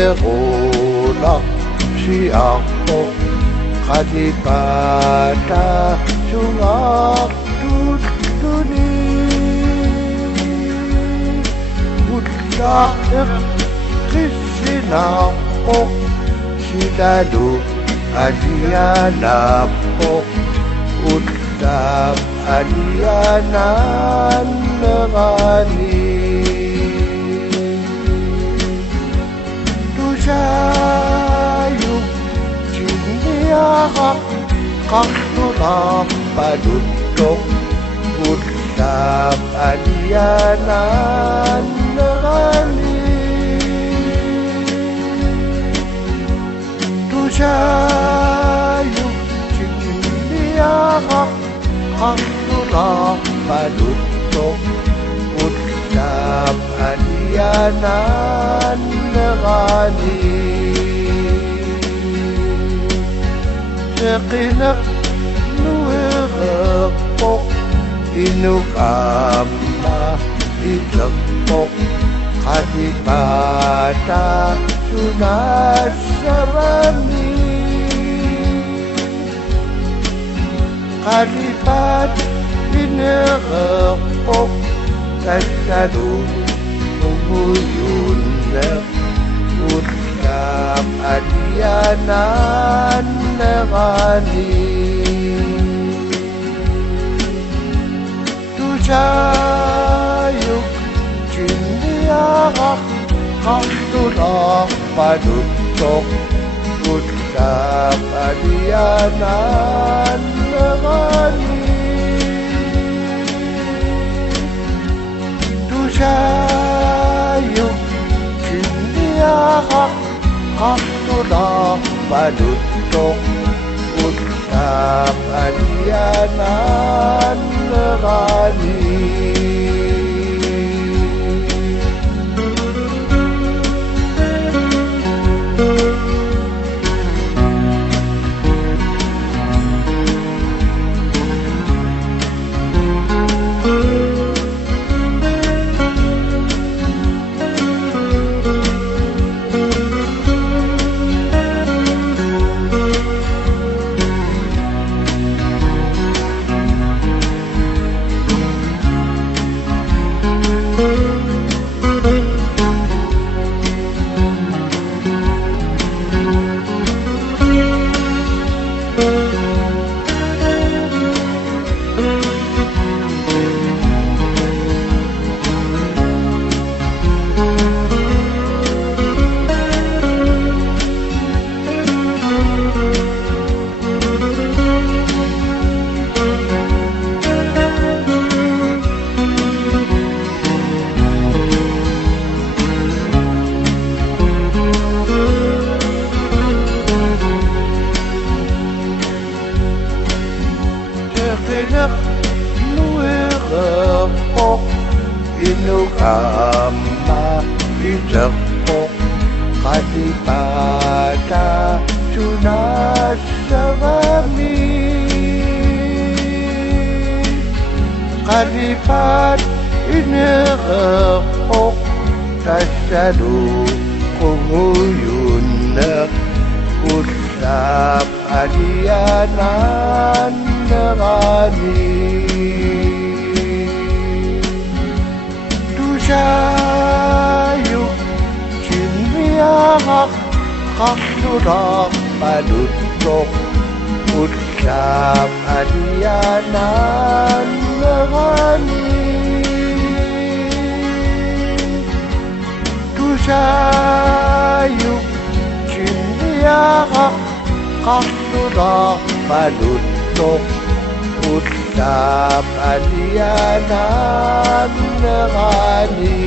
Inerula si ako kadipata sungak tutuni Udah kisina ko Sinalo adiana ko Udah adianan nangani Tusayo Jindiaka Kaktulang padutok Udah adianan nangani Tusayo Jindiaka Kaktulang padutok Udah adianan nangani Sekinak nuwekok Inukama itekok Kadipata sunasarani Kadipat inerekok Kasadu umuyundak Utkap adianan nangani Tusayo Jindiaka Kaktulang padutok Utkap adianan nangani Tusayo Jindiaka Kaktulang padutok Utkap adianan nangani Nuwekok Inukama itekok Kadipata sunasarani Kadipat inerekok Kasadu kumuyundak Utkap adianan nangani Tusayo Jindiaka Kaktulang padutok Utkap adianan nangani Tusayo Jindiaka Kaktulang padutok Utkap adianan nangani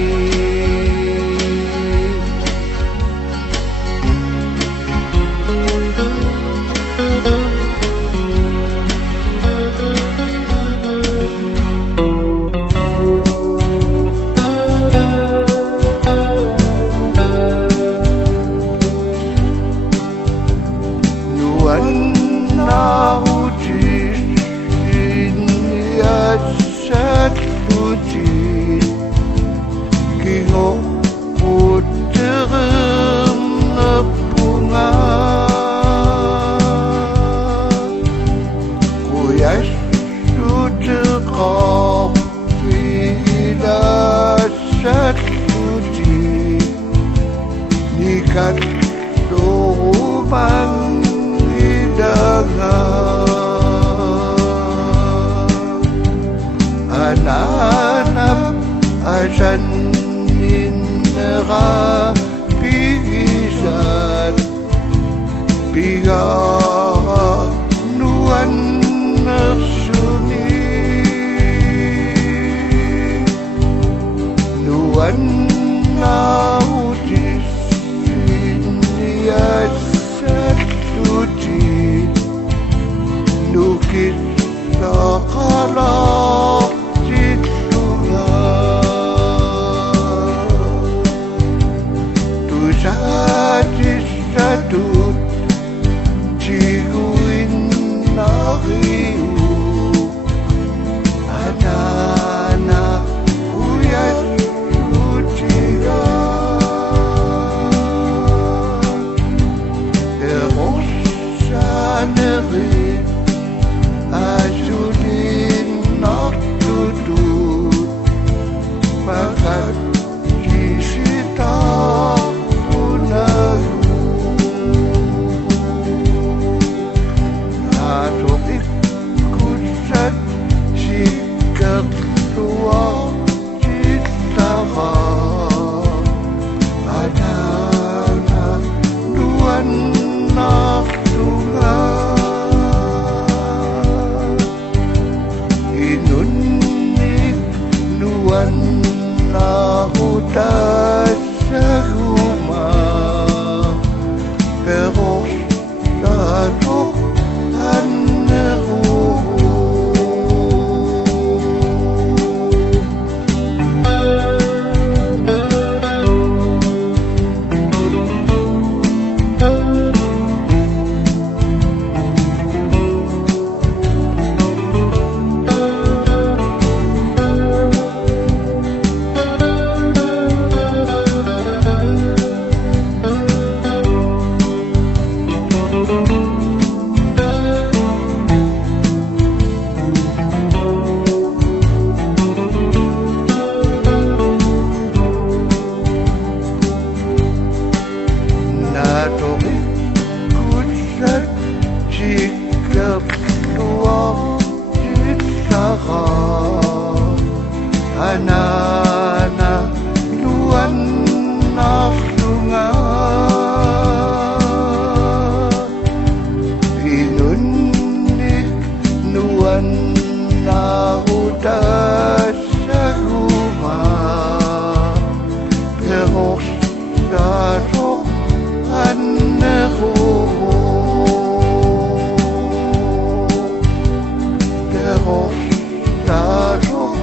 Bakat Durumang Hidangan Anak-anak Asan Nindera Pigisan Pigara Nuan Narsuni Nuan Nautis Indias Satuti Nukit Nakala Tusatis Satut Ciguin Nariu Adana Uyat Utiga Erosaneri Ajudin Naktutut Bakat Kisita Anana Nuan Nafsunga Inunik Nuan Nahudas Saruma Peros Dato Anero Peros Dato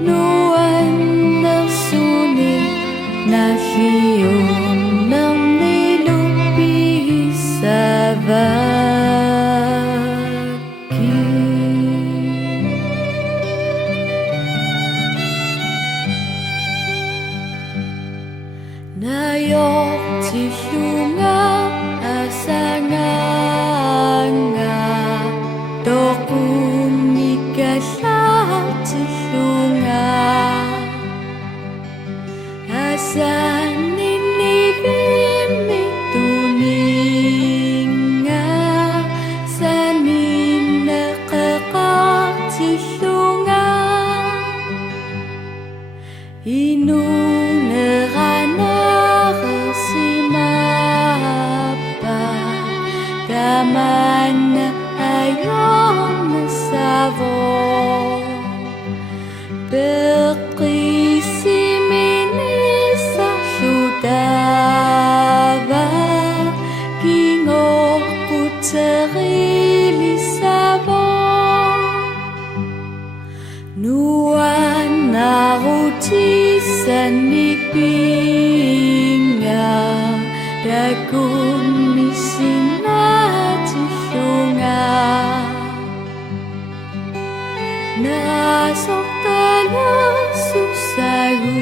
No Asan inibim ituninga sanin nakakatisyunga inuneranar simapa daman ayom savo Dava kingo kuterili sabo nuan narutisan nipinga dagun misinati syunga nasok talo susagu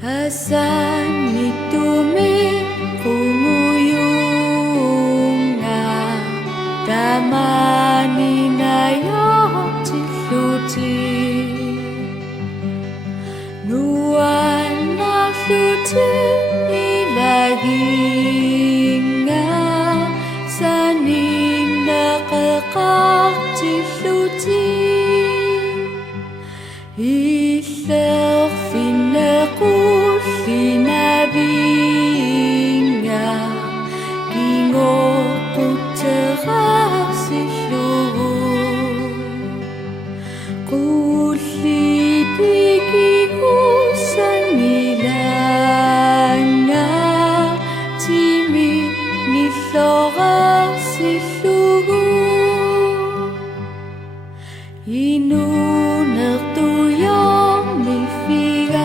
Asan itumi kumuyunga damani nayot tiluti nuan nakluti ilaginga saning nakakatiluti Ilerfin nabinga kingo kuterasi lugu kuliti kusanilanga timi nilorasi lugu inunertuyom mifigapu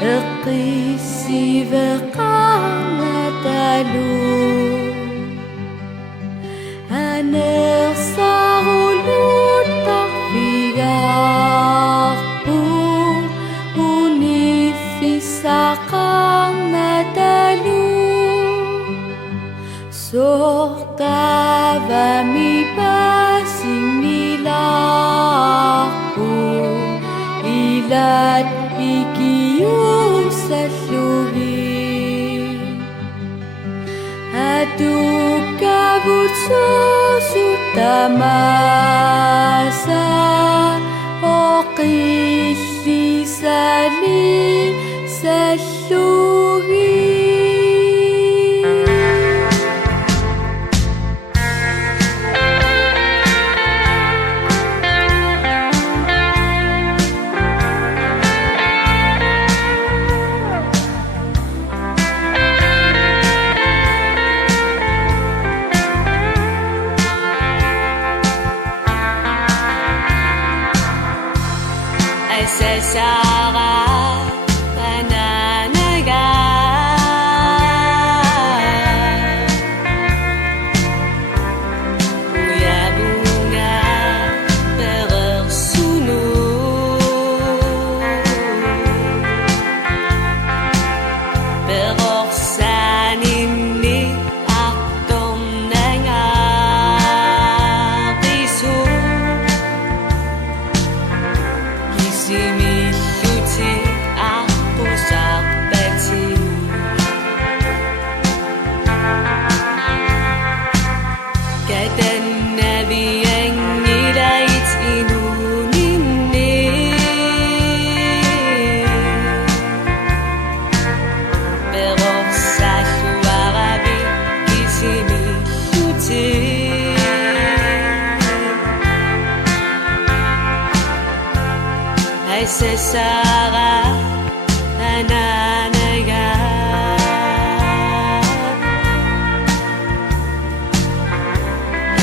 Eqisi veqamatalu Aner sarulut tarfigapu Unifisaqamatalu Sortava mi pasing nilaku Ilat ikiu salugi Aduk kabut sutamasa Oqilli sali salugi Sesara pananaga Buya bunga bersunu Beroksan ini aktom nengar risu Kisimi aku sabeti Kaden nabi yang nilait inunini Berok sasu arabi kisimi luti Hai sesara nananaga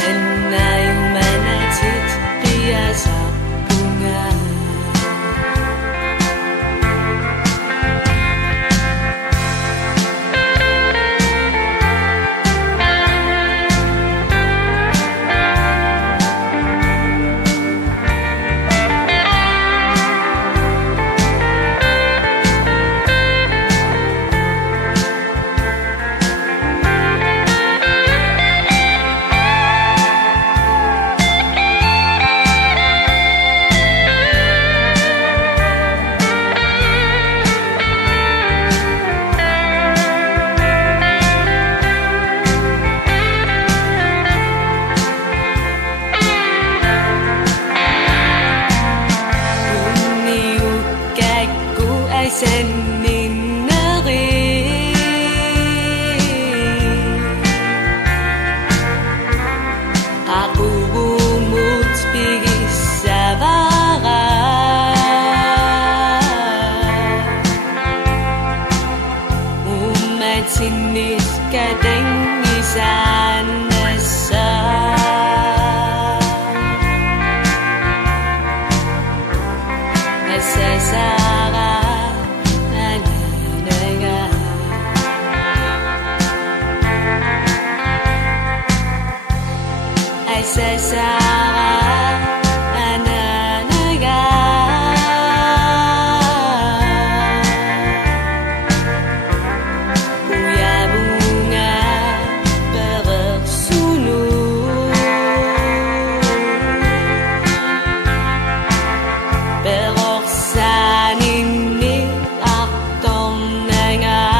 Enay manatit biasa bunga tinit kadang isana sa Asasara ananaga Asasara ananaga Buya bunga bersunut Beroksan ini aktom nangakisu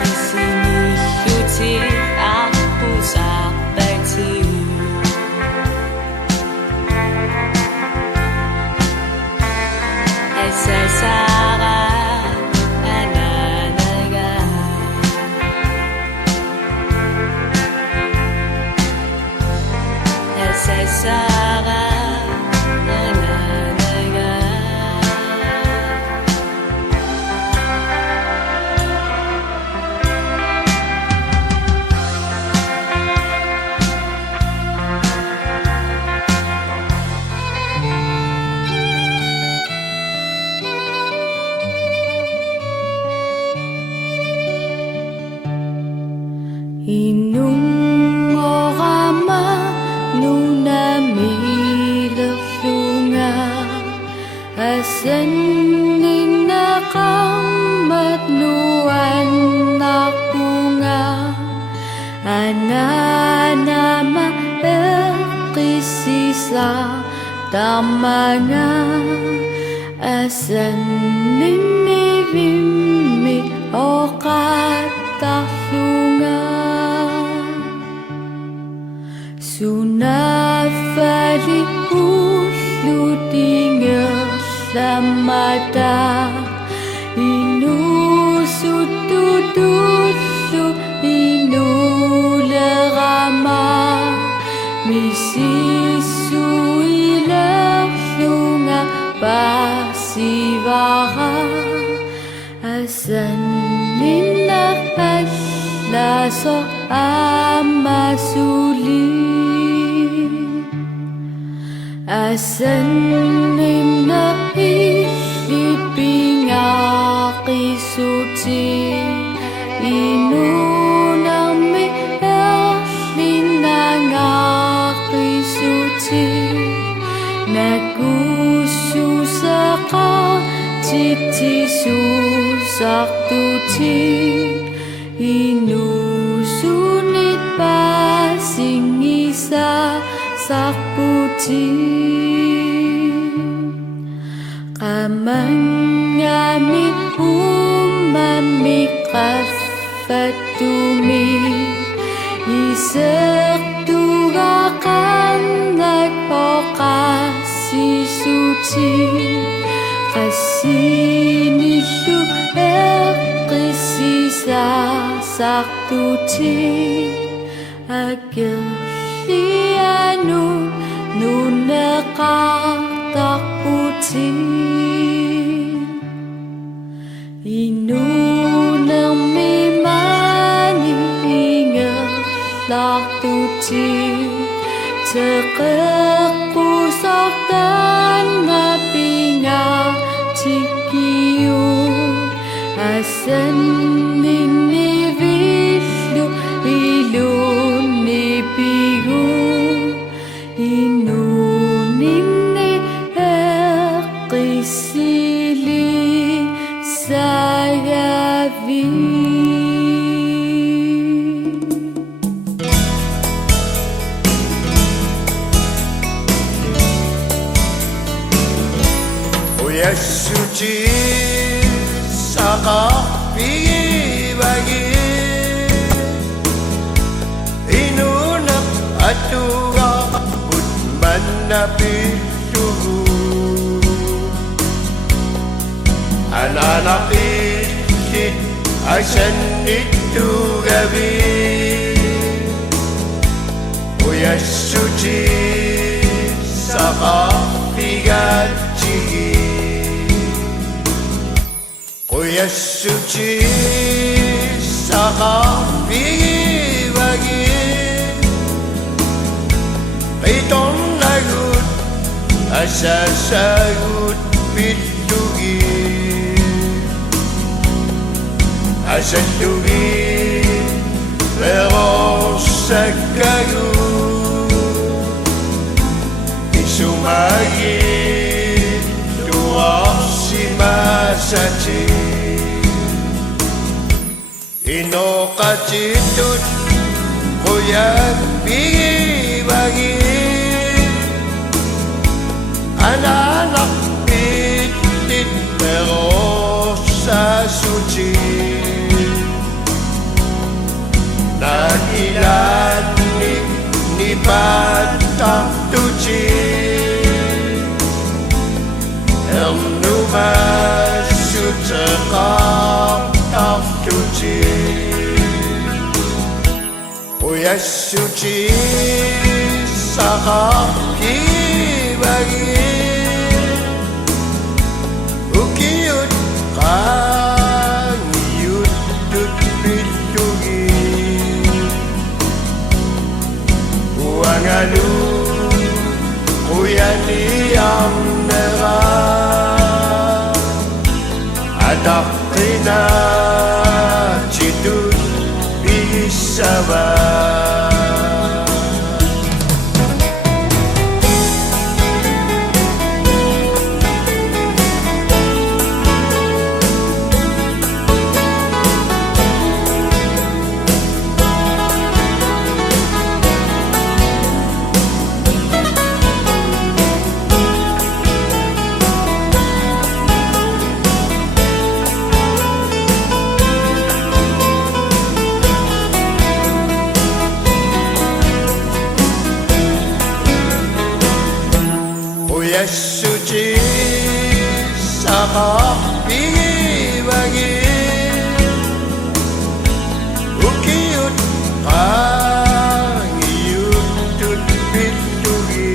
Kisini hyuti aku sakti Asasara ananaga Asasara ananaga Inung orama nuna milunga asan ninakamat nuan nakunga ananama kisisa tamanga asan ninivimi okatahlunga Sunafali ulutinga samada Inusutudulu inulerama Misisu ilalunga pasivara Asan ninahalaso amasuli Asan ninahiliping akisuti Inunami erlinang akisuti Nagususaka titi susaktuti Inusunit pasing isa sakputi Kamangami umami kafatumi Isaktugakan nagpokasi suci Kasinihu ekisisa saktuti Agil lianu nunakatakuti Inunang mimani ingalaktuti Tekekpusaktan ngapinga tikiyu Asan ninivilu ilun nipigu Inunini ekisili sayavi Suci saka pigi bagi Inunap atuga utman na pitugu Anak isit asan itu gabi Uya suci saka pigat cigi Yasuchi Sakapi Wagi Iton Lagut Asasagut Pitugi Asatugi Pero Sakagu Isumagi Tuasimasachi Inokachitut Kuyak Bagi Anak pitit pero sa suci Nagilat ni Batak Tuci Ernumas Sutekap Tak Tuci Uyas suci Sakap Bagi Ukiyut Kangiyut Tutpitugi Uangalu Uyani Amnera Adakina Chitut Bisaba Yasuchi Sakapi Wagi Ukiyut Kangiyut Tutpitugi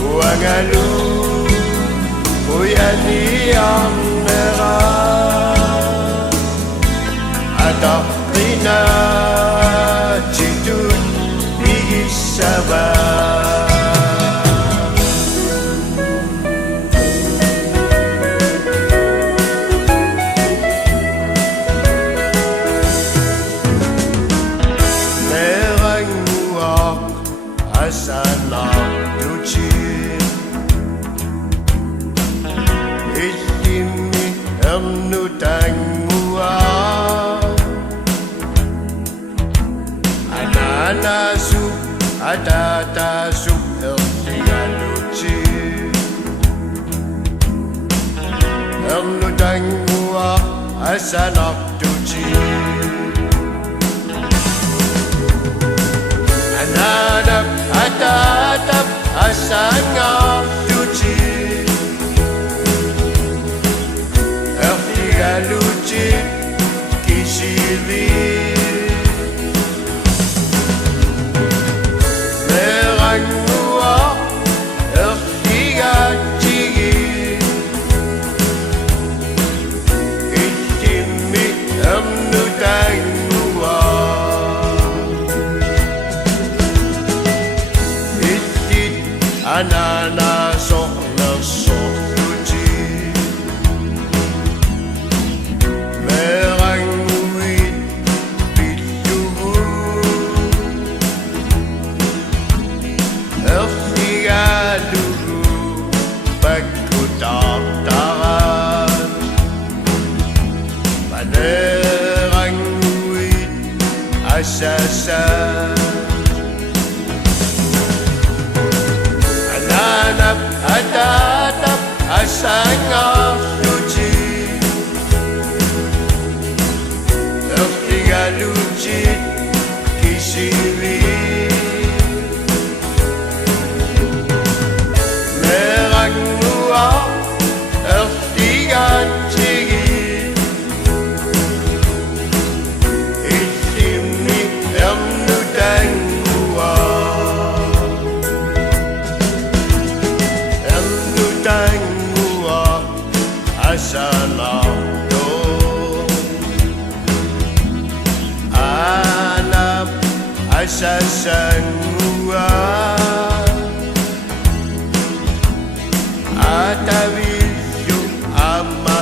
Uangalu Uyani Amnera Adakina Chitut Bigisaba Asanak Tuci Itimi Ernutang Mua Ananasu Adatasu Ertigaluci Ernutang Mua Asanak Tuci Anadap Atatap Asanga Tuci Ertigaluci Kisiri Merangua Ertigatigi Itimi Emnutangua Anana sok na sok tuci Merang wit bitugu Ertigalugu Pagkutak-taran Panerang wit Asasan Atatap asanga suci Ertigaluci kisiri Merangua ertigatigi Itimi Ernutangua asasangua atavisyo ama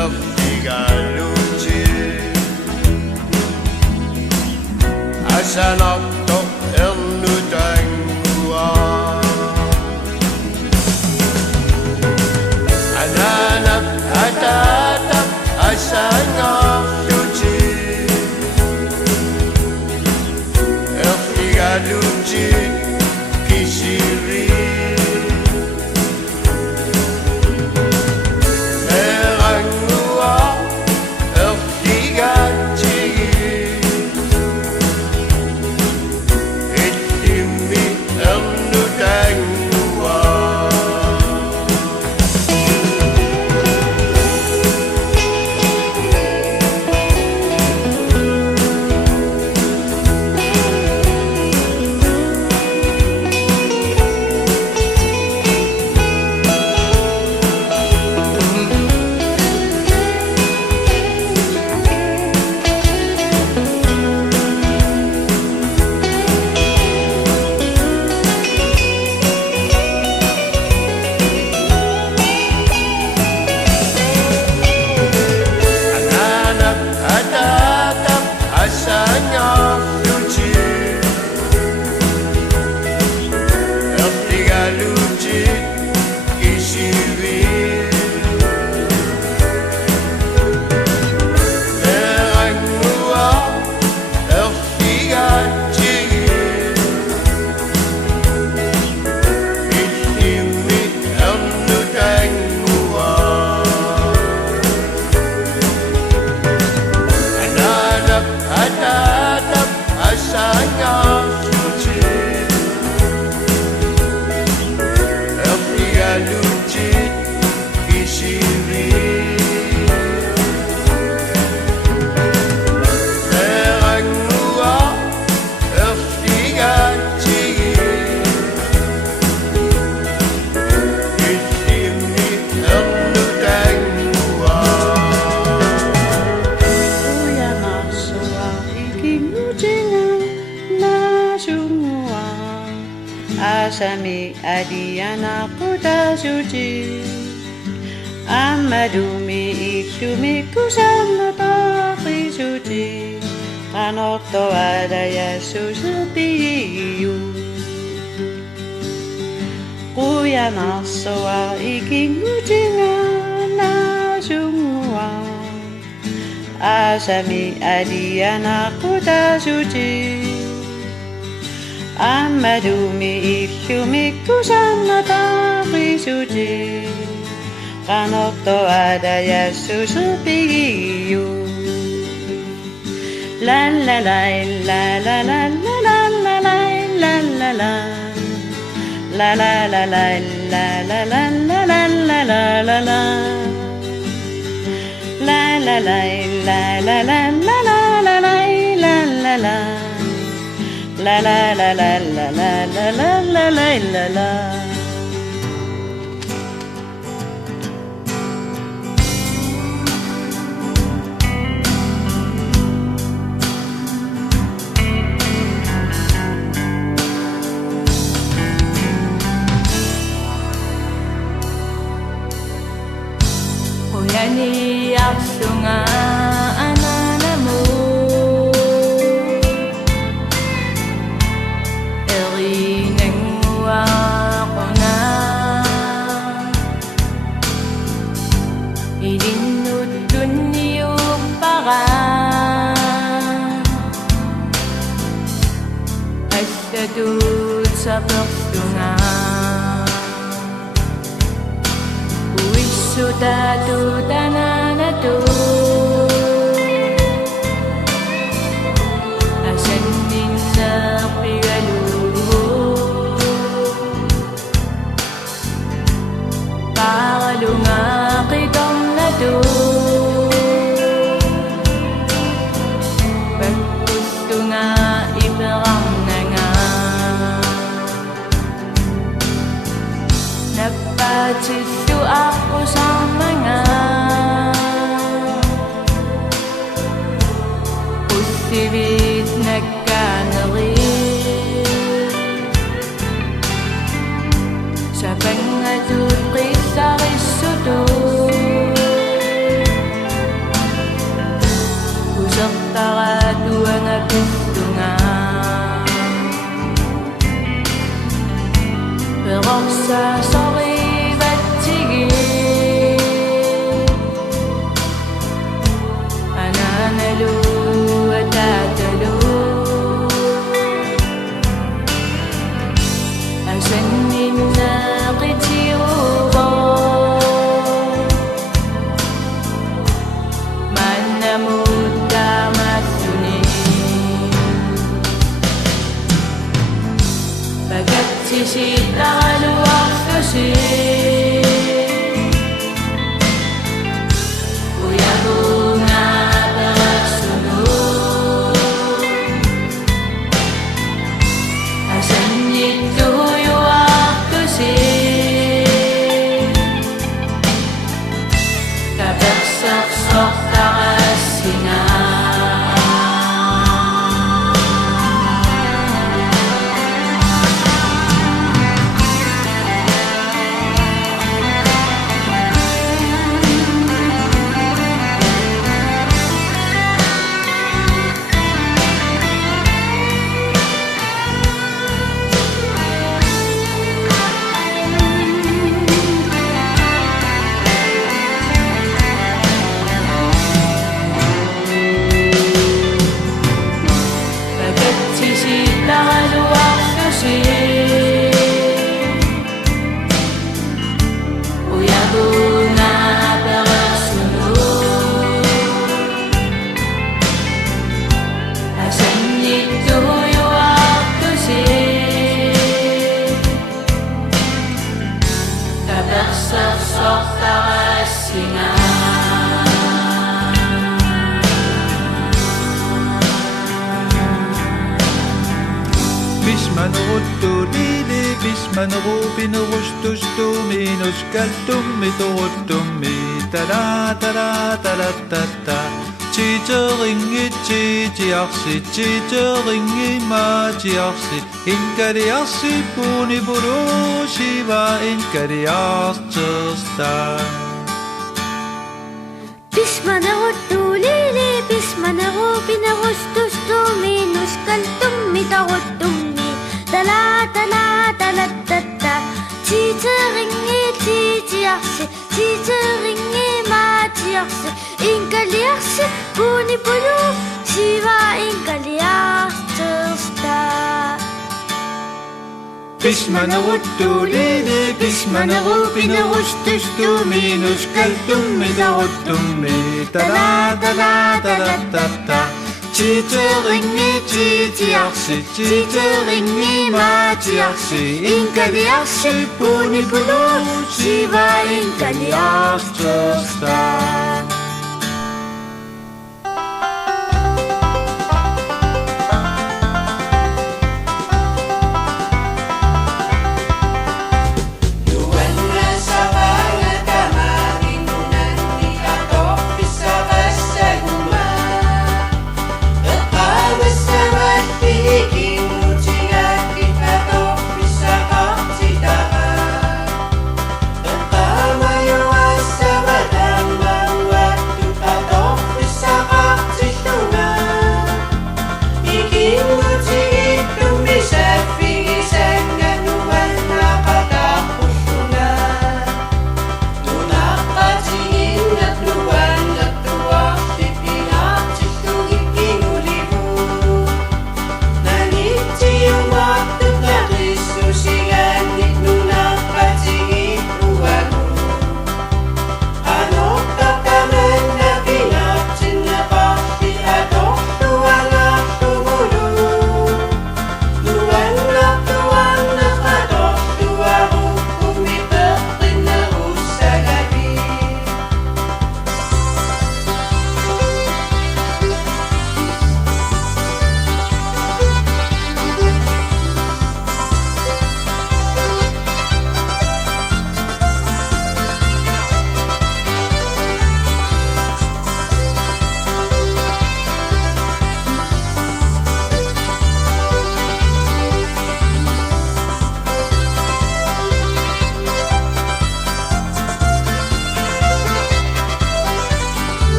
ertigaluti asanokto ernutangua ananak atatak asangafluti ertigaluti kisiri Asami adiana kuda suci Amadumi ikumi kusana taki suci Kanokto ada Yesus piyu Kuya nasoa ikingu jingana semua Asami adiana kuda suci Amadumi ikumi kusana taki suci Kanokto ada Yesus piyu La la la la la la la la la la la la La la la la la la la la la la la la la La la la la la la la la la la la la La la la la la la la la la la la la Oyani aksunga ananamu Erinengwa kona Idinutun niyong para Asadut sa pagtunga Sudatu tananatu Asanin na pigalu Pakalunga kitong natu Paggusto nga iparang na nga Napatisu ako sa mga Pusibit nagkanari Sarsortarasinga Bisman ruttu liili, bisman ruupin rustustuumi, nuskaltummi turuttummi, tada tada tada tada. Chiteringi chitiarsi, chiteringi matiarsi, inkariarsi puni bulu, shiva inkariartsusta. Bismanaruttu liili, bismanarupin rustustuumi, nuskaltummi taruttummi, tala tala tala tata. Chiteringi chitiarsi, chiteringi matiarsi, inkaliarsi puni bulu, shiva inkaliartsusta. Bismanaruttu liili, bismanarupin rustustuumi, nuskaltummi taruttummi, tada tada tada tada. Chiteringi chitiarsi, chiteringi matiarsi, inkaliarsi puni bulu, shiva inkaliartsusta. Sama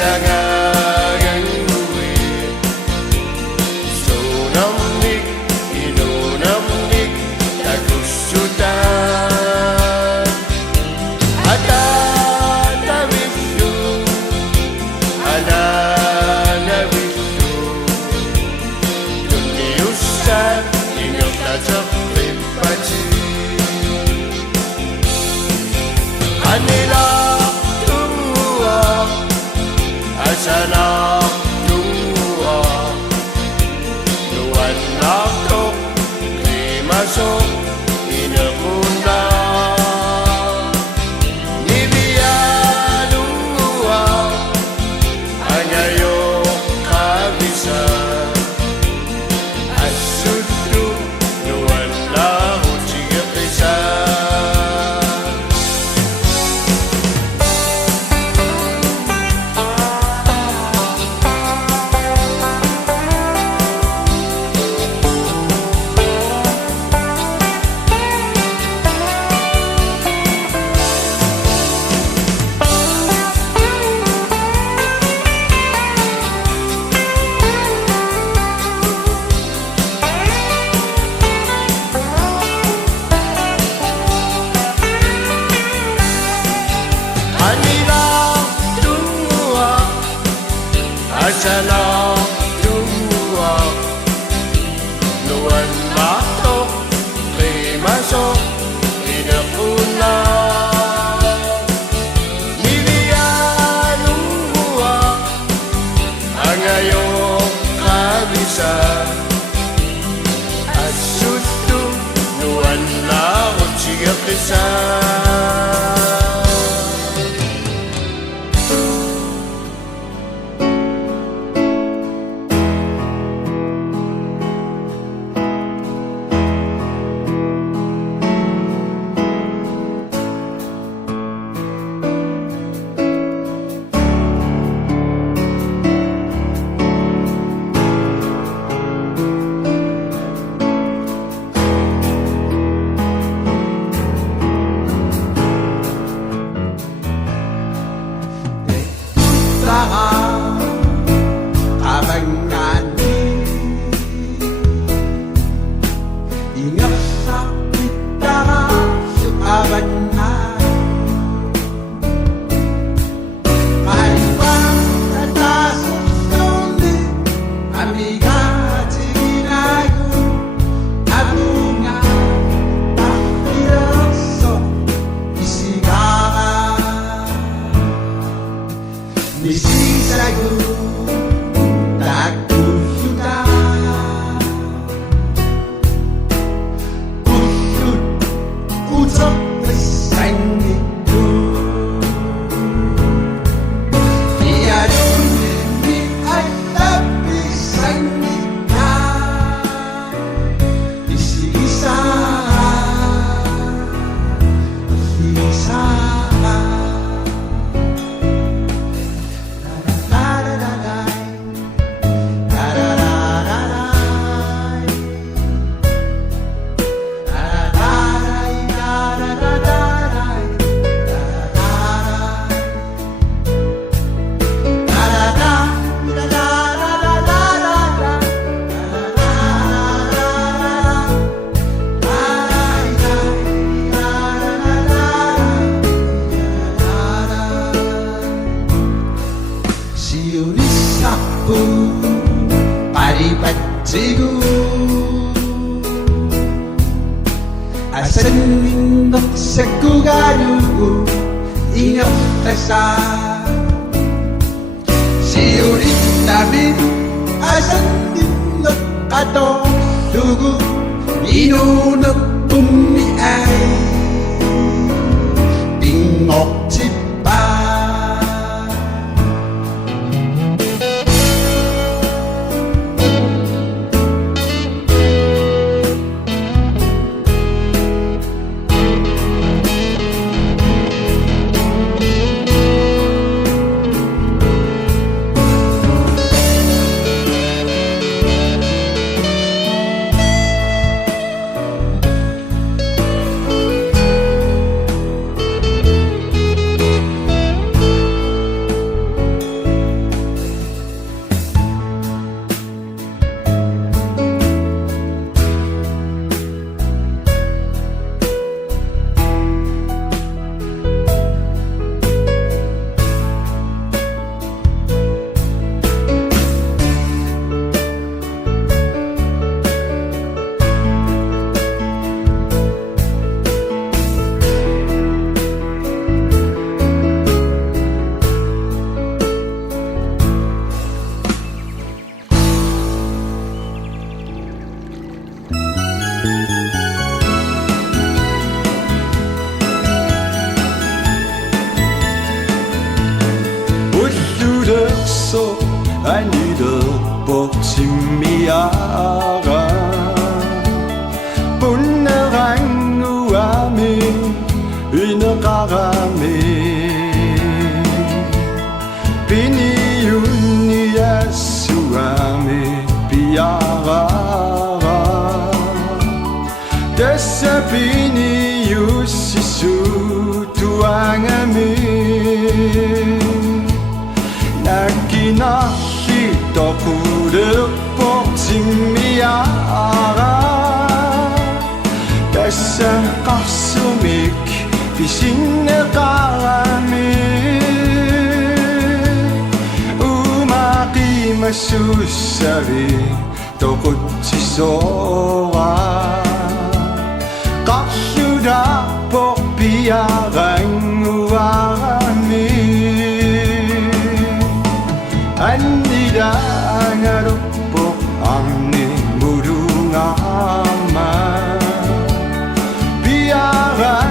Asangagang uwi Sunamnik, inunamnik Tagusutan Atatawisyu Ananawisyu Duniusan Ingat tatapin paci Anila tua Asana tua Nuan ako Limasok Inakuna Nibialua Anyayo kabisa Asudu Nuan lahu tiga pisah Anila tua Asana tua Nuan matok Limasok Inakuna Nibialua Angayo kabisa Asutu Nuan lahu tiga pisah Kabangani Ingat sa pitara Sukabanay Mahiwang Natasosoni Amiga Tiginago Abunga Pakiroso Isigara Nisisago Takusuka Usut Utok Sangiku Tiadun Ni Atapi Sangika Isisa Isisa Siunisapu Paripatsigu Asanindok sa kugalugu Ingat tasa Siunitamin Asanindok kato Dugu Inunok pumiay Tingok cipa Bunnerang uami Inakagami Piniyun Yasuami Piyara Desa piniyu sisu tuangami Nakinashi tokurepok simiara Desa kasumik pisinnekarami Umaki masusari tokutsisora Kasuda pok piarang uami Andida ngarupok amni murungama Biara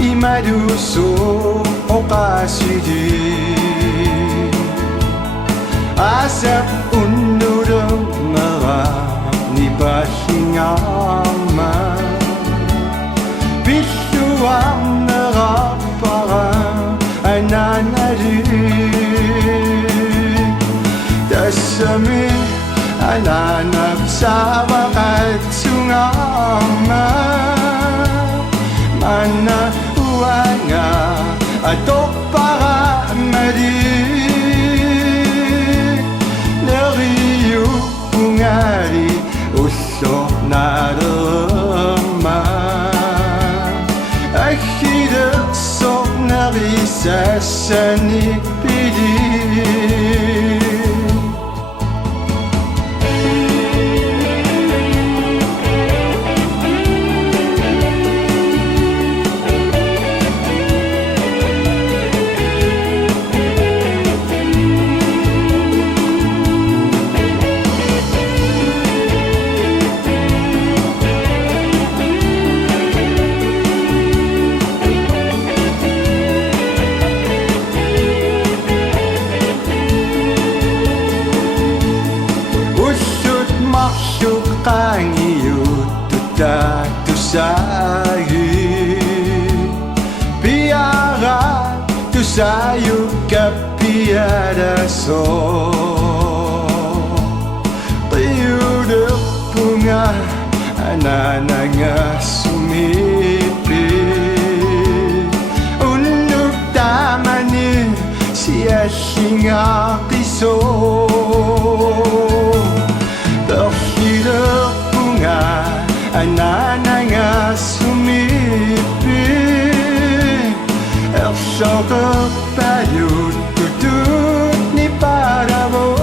imaduso okasidi Asap unurang ngara ni basingama Bisuang narapara ananari Dasami ananap sawa katsungama Mana uanga atok para madi Neriyu pungari usok narama Akhirnya sok narisa sanik pidi Kangiyut tutatusagi Biara tusayu kapiada so Tiyudak bunga anananga sumipi Unuk tamani siya singa kiso Terhidup bunga anananga sumipi Ersogok payut tutut ni parabo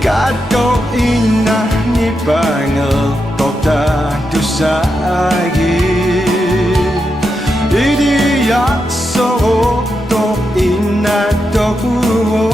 Kato inah ni pangertok tatusagi Idiyak sorok tok inah tokuo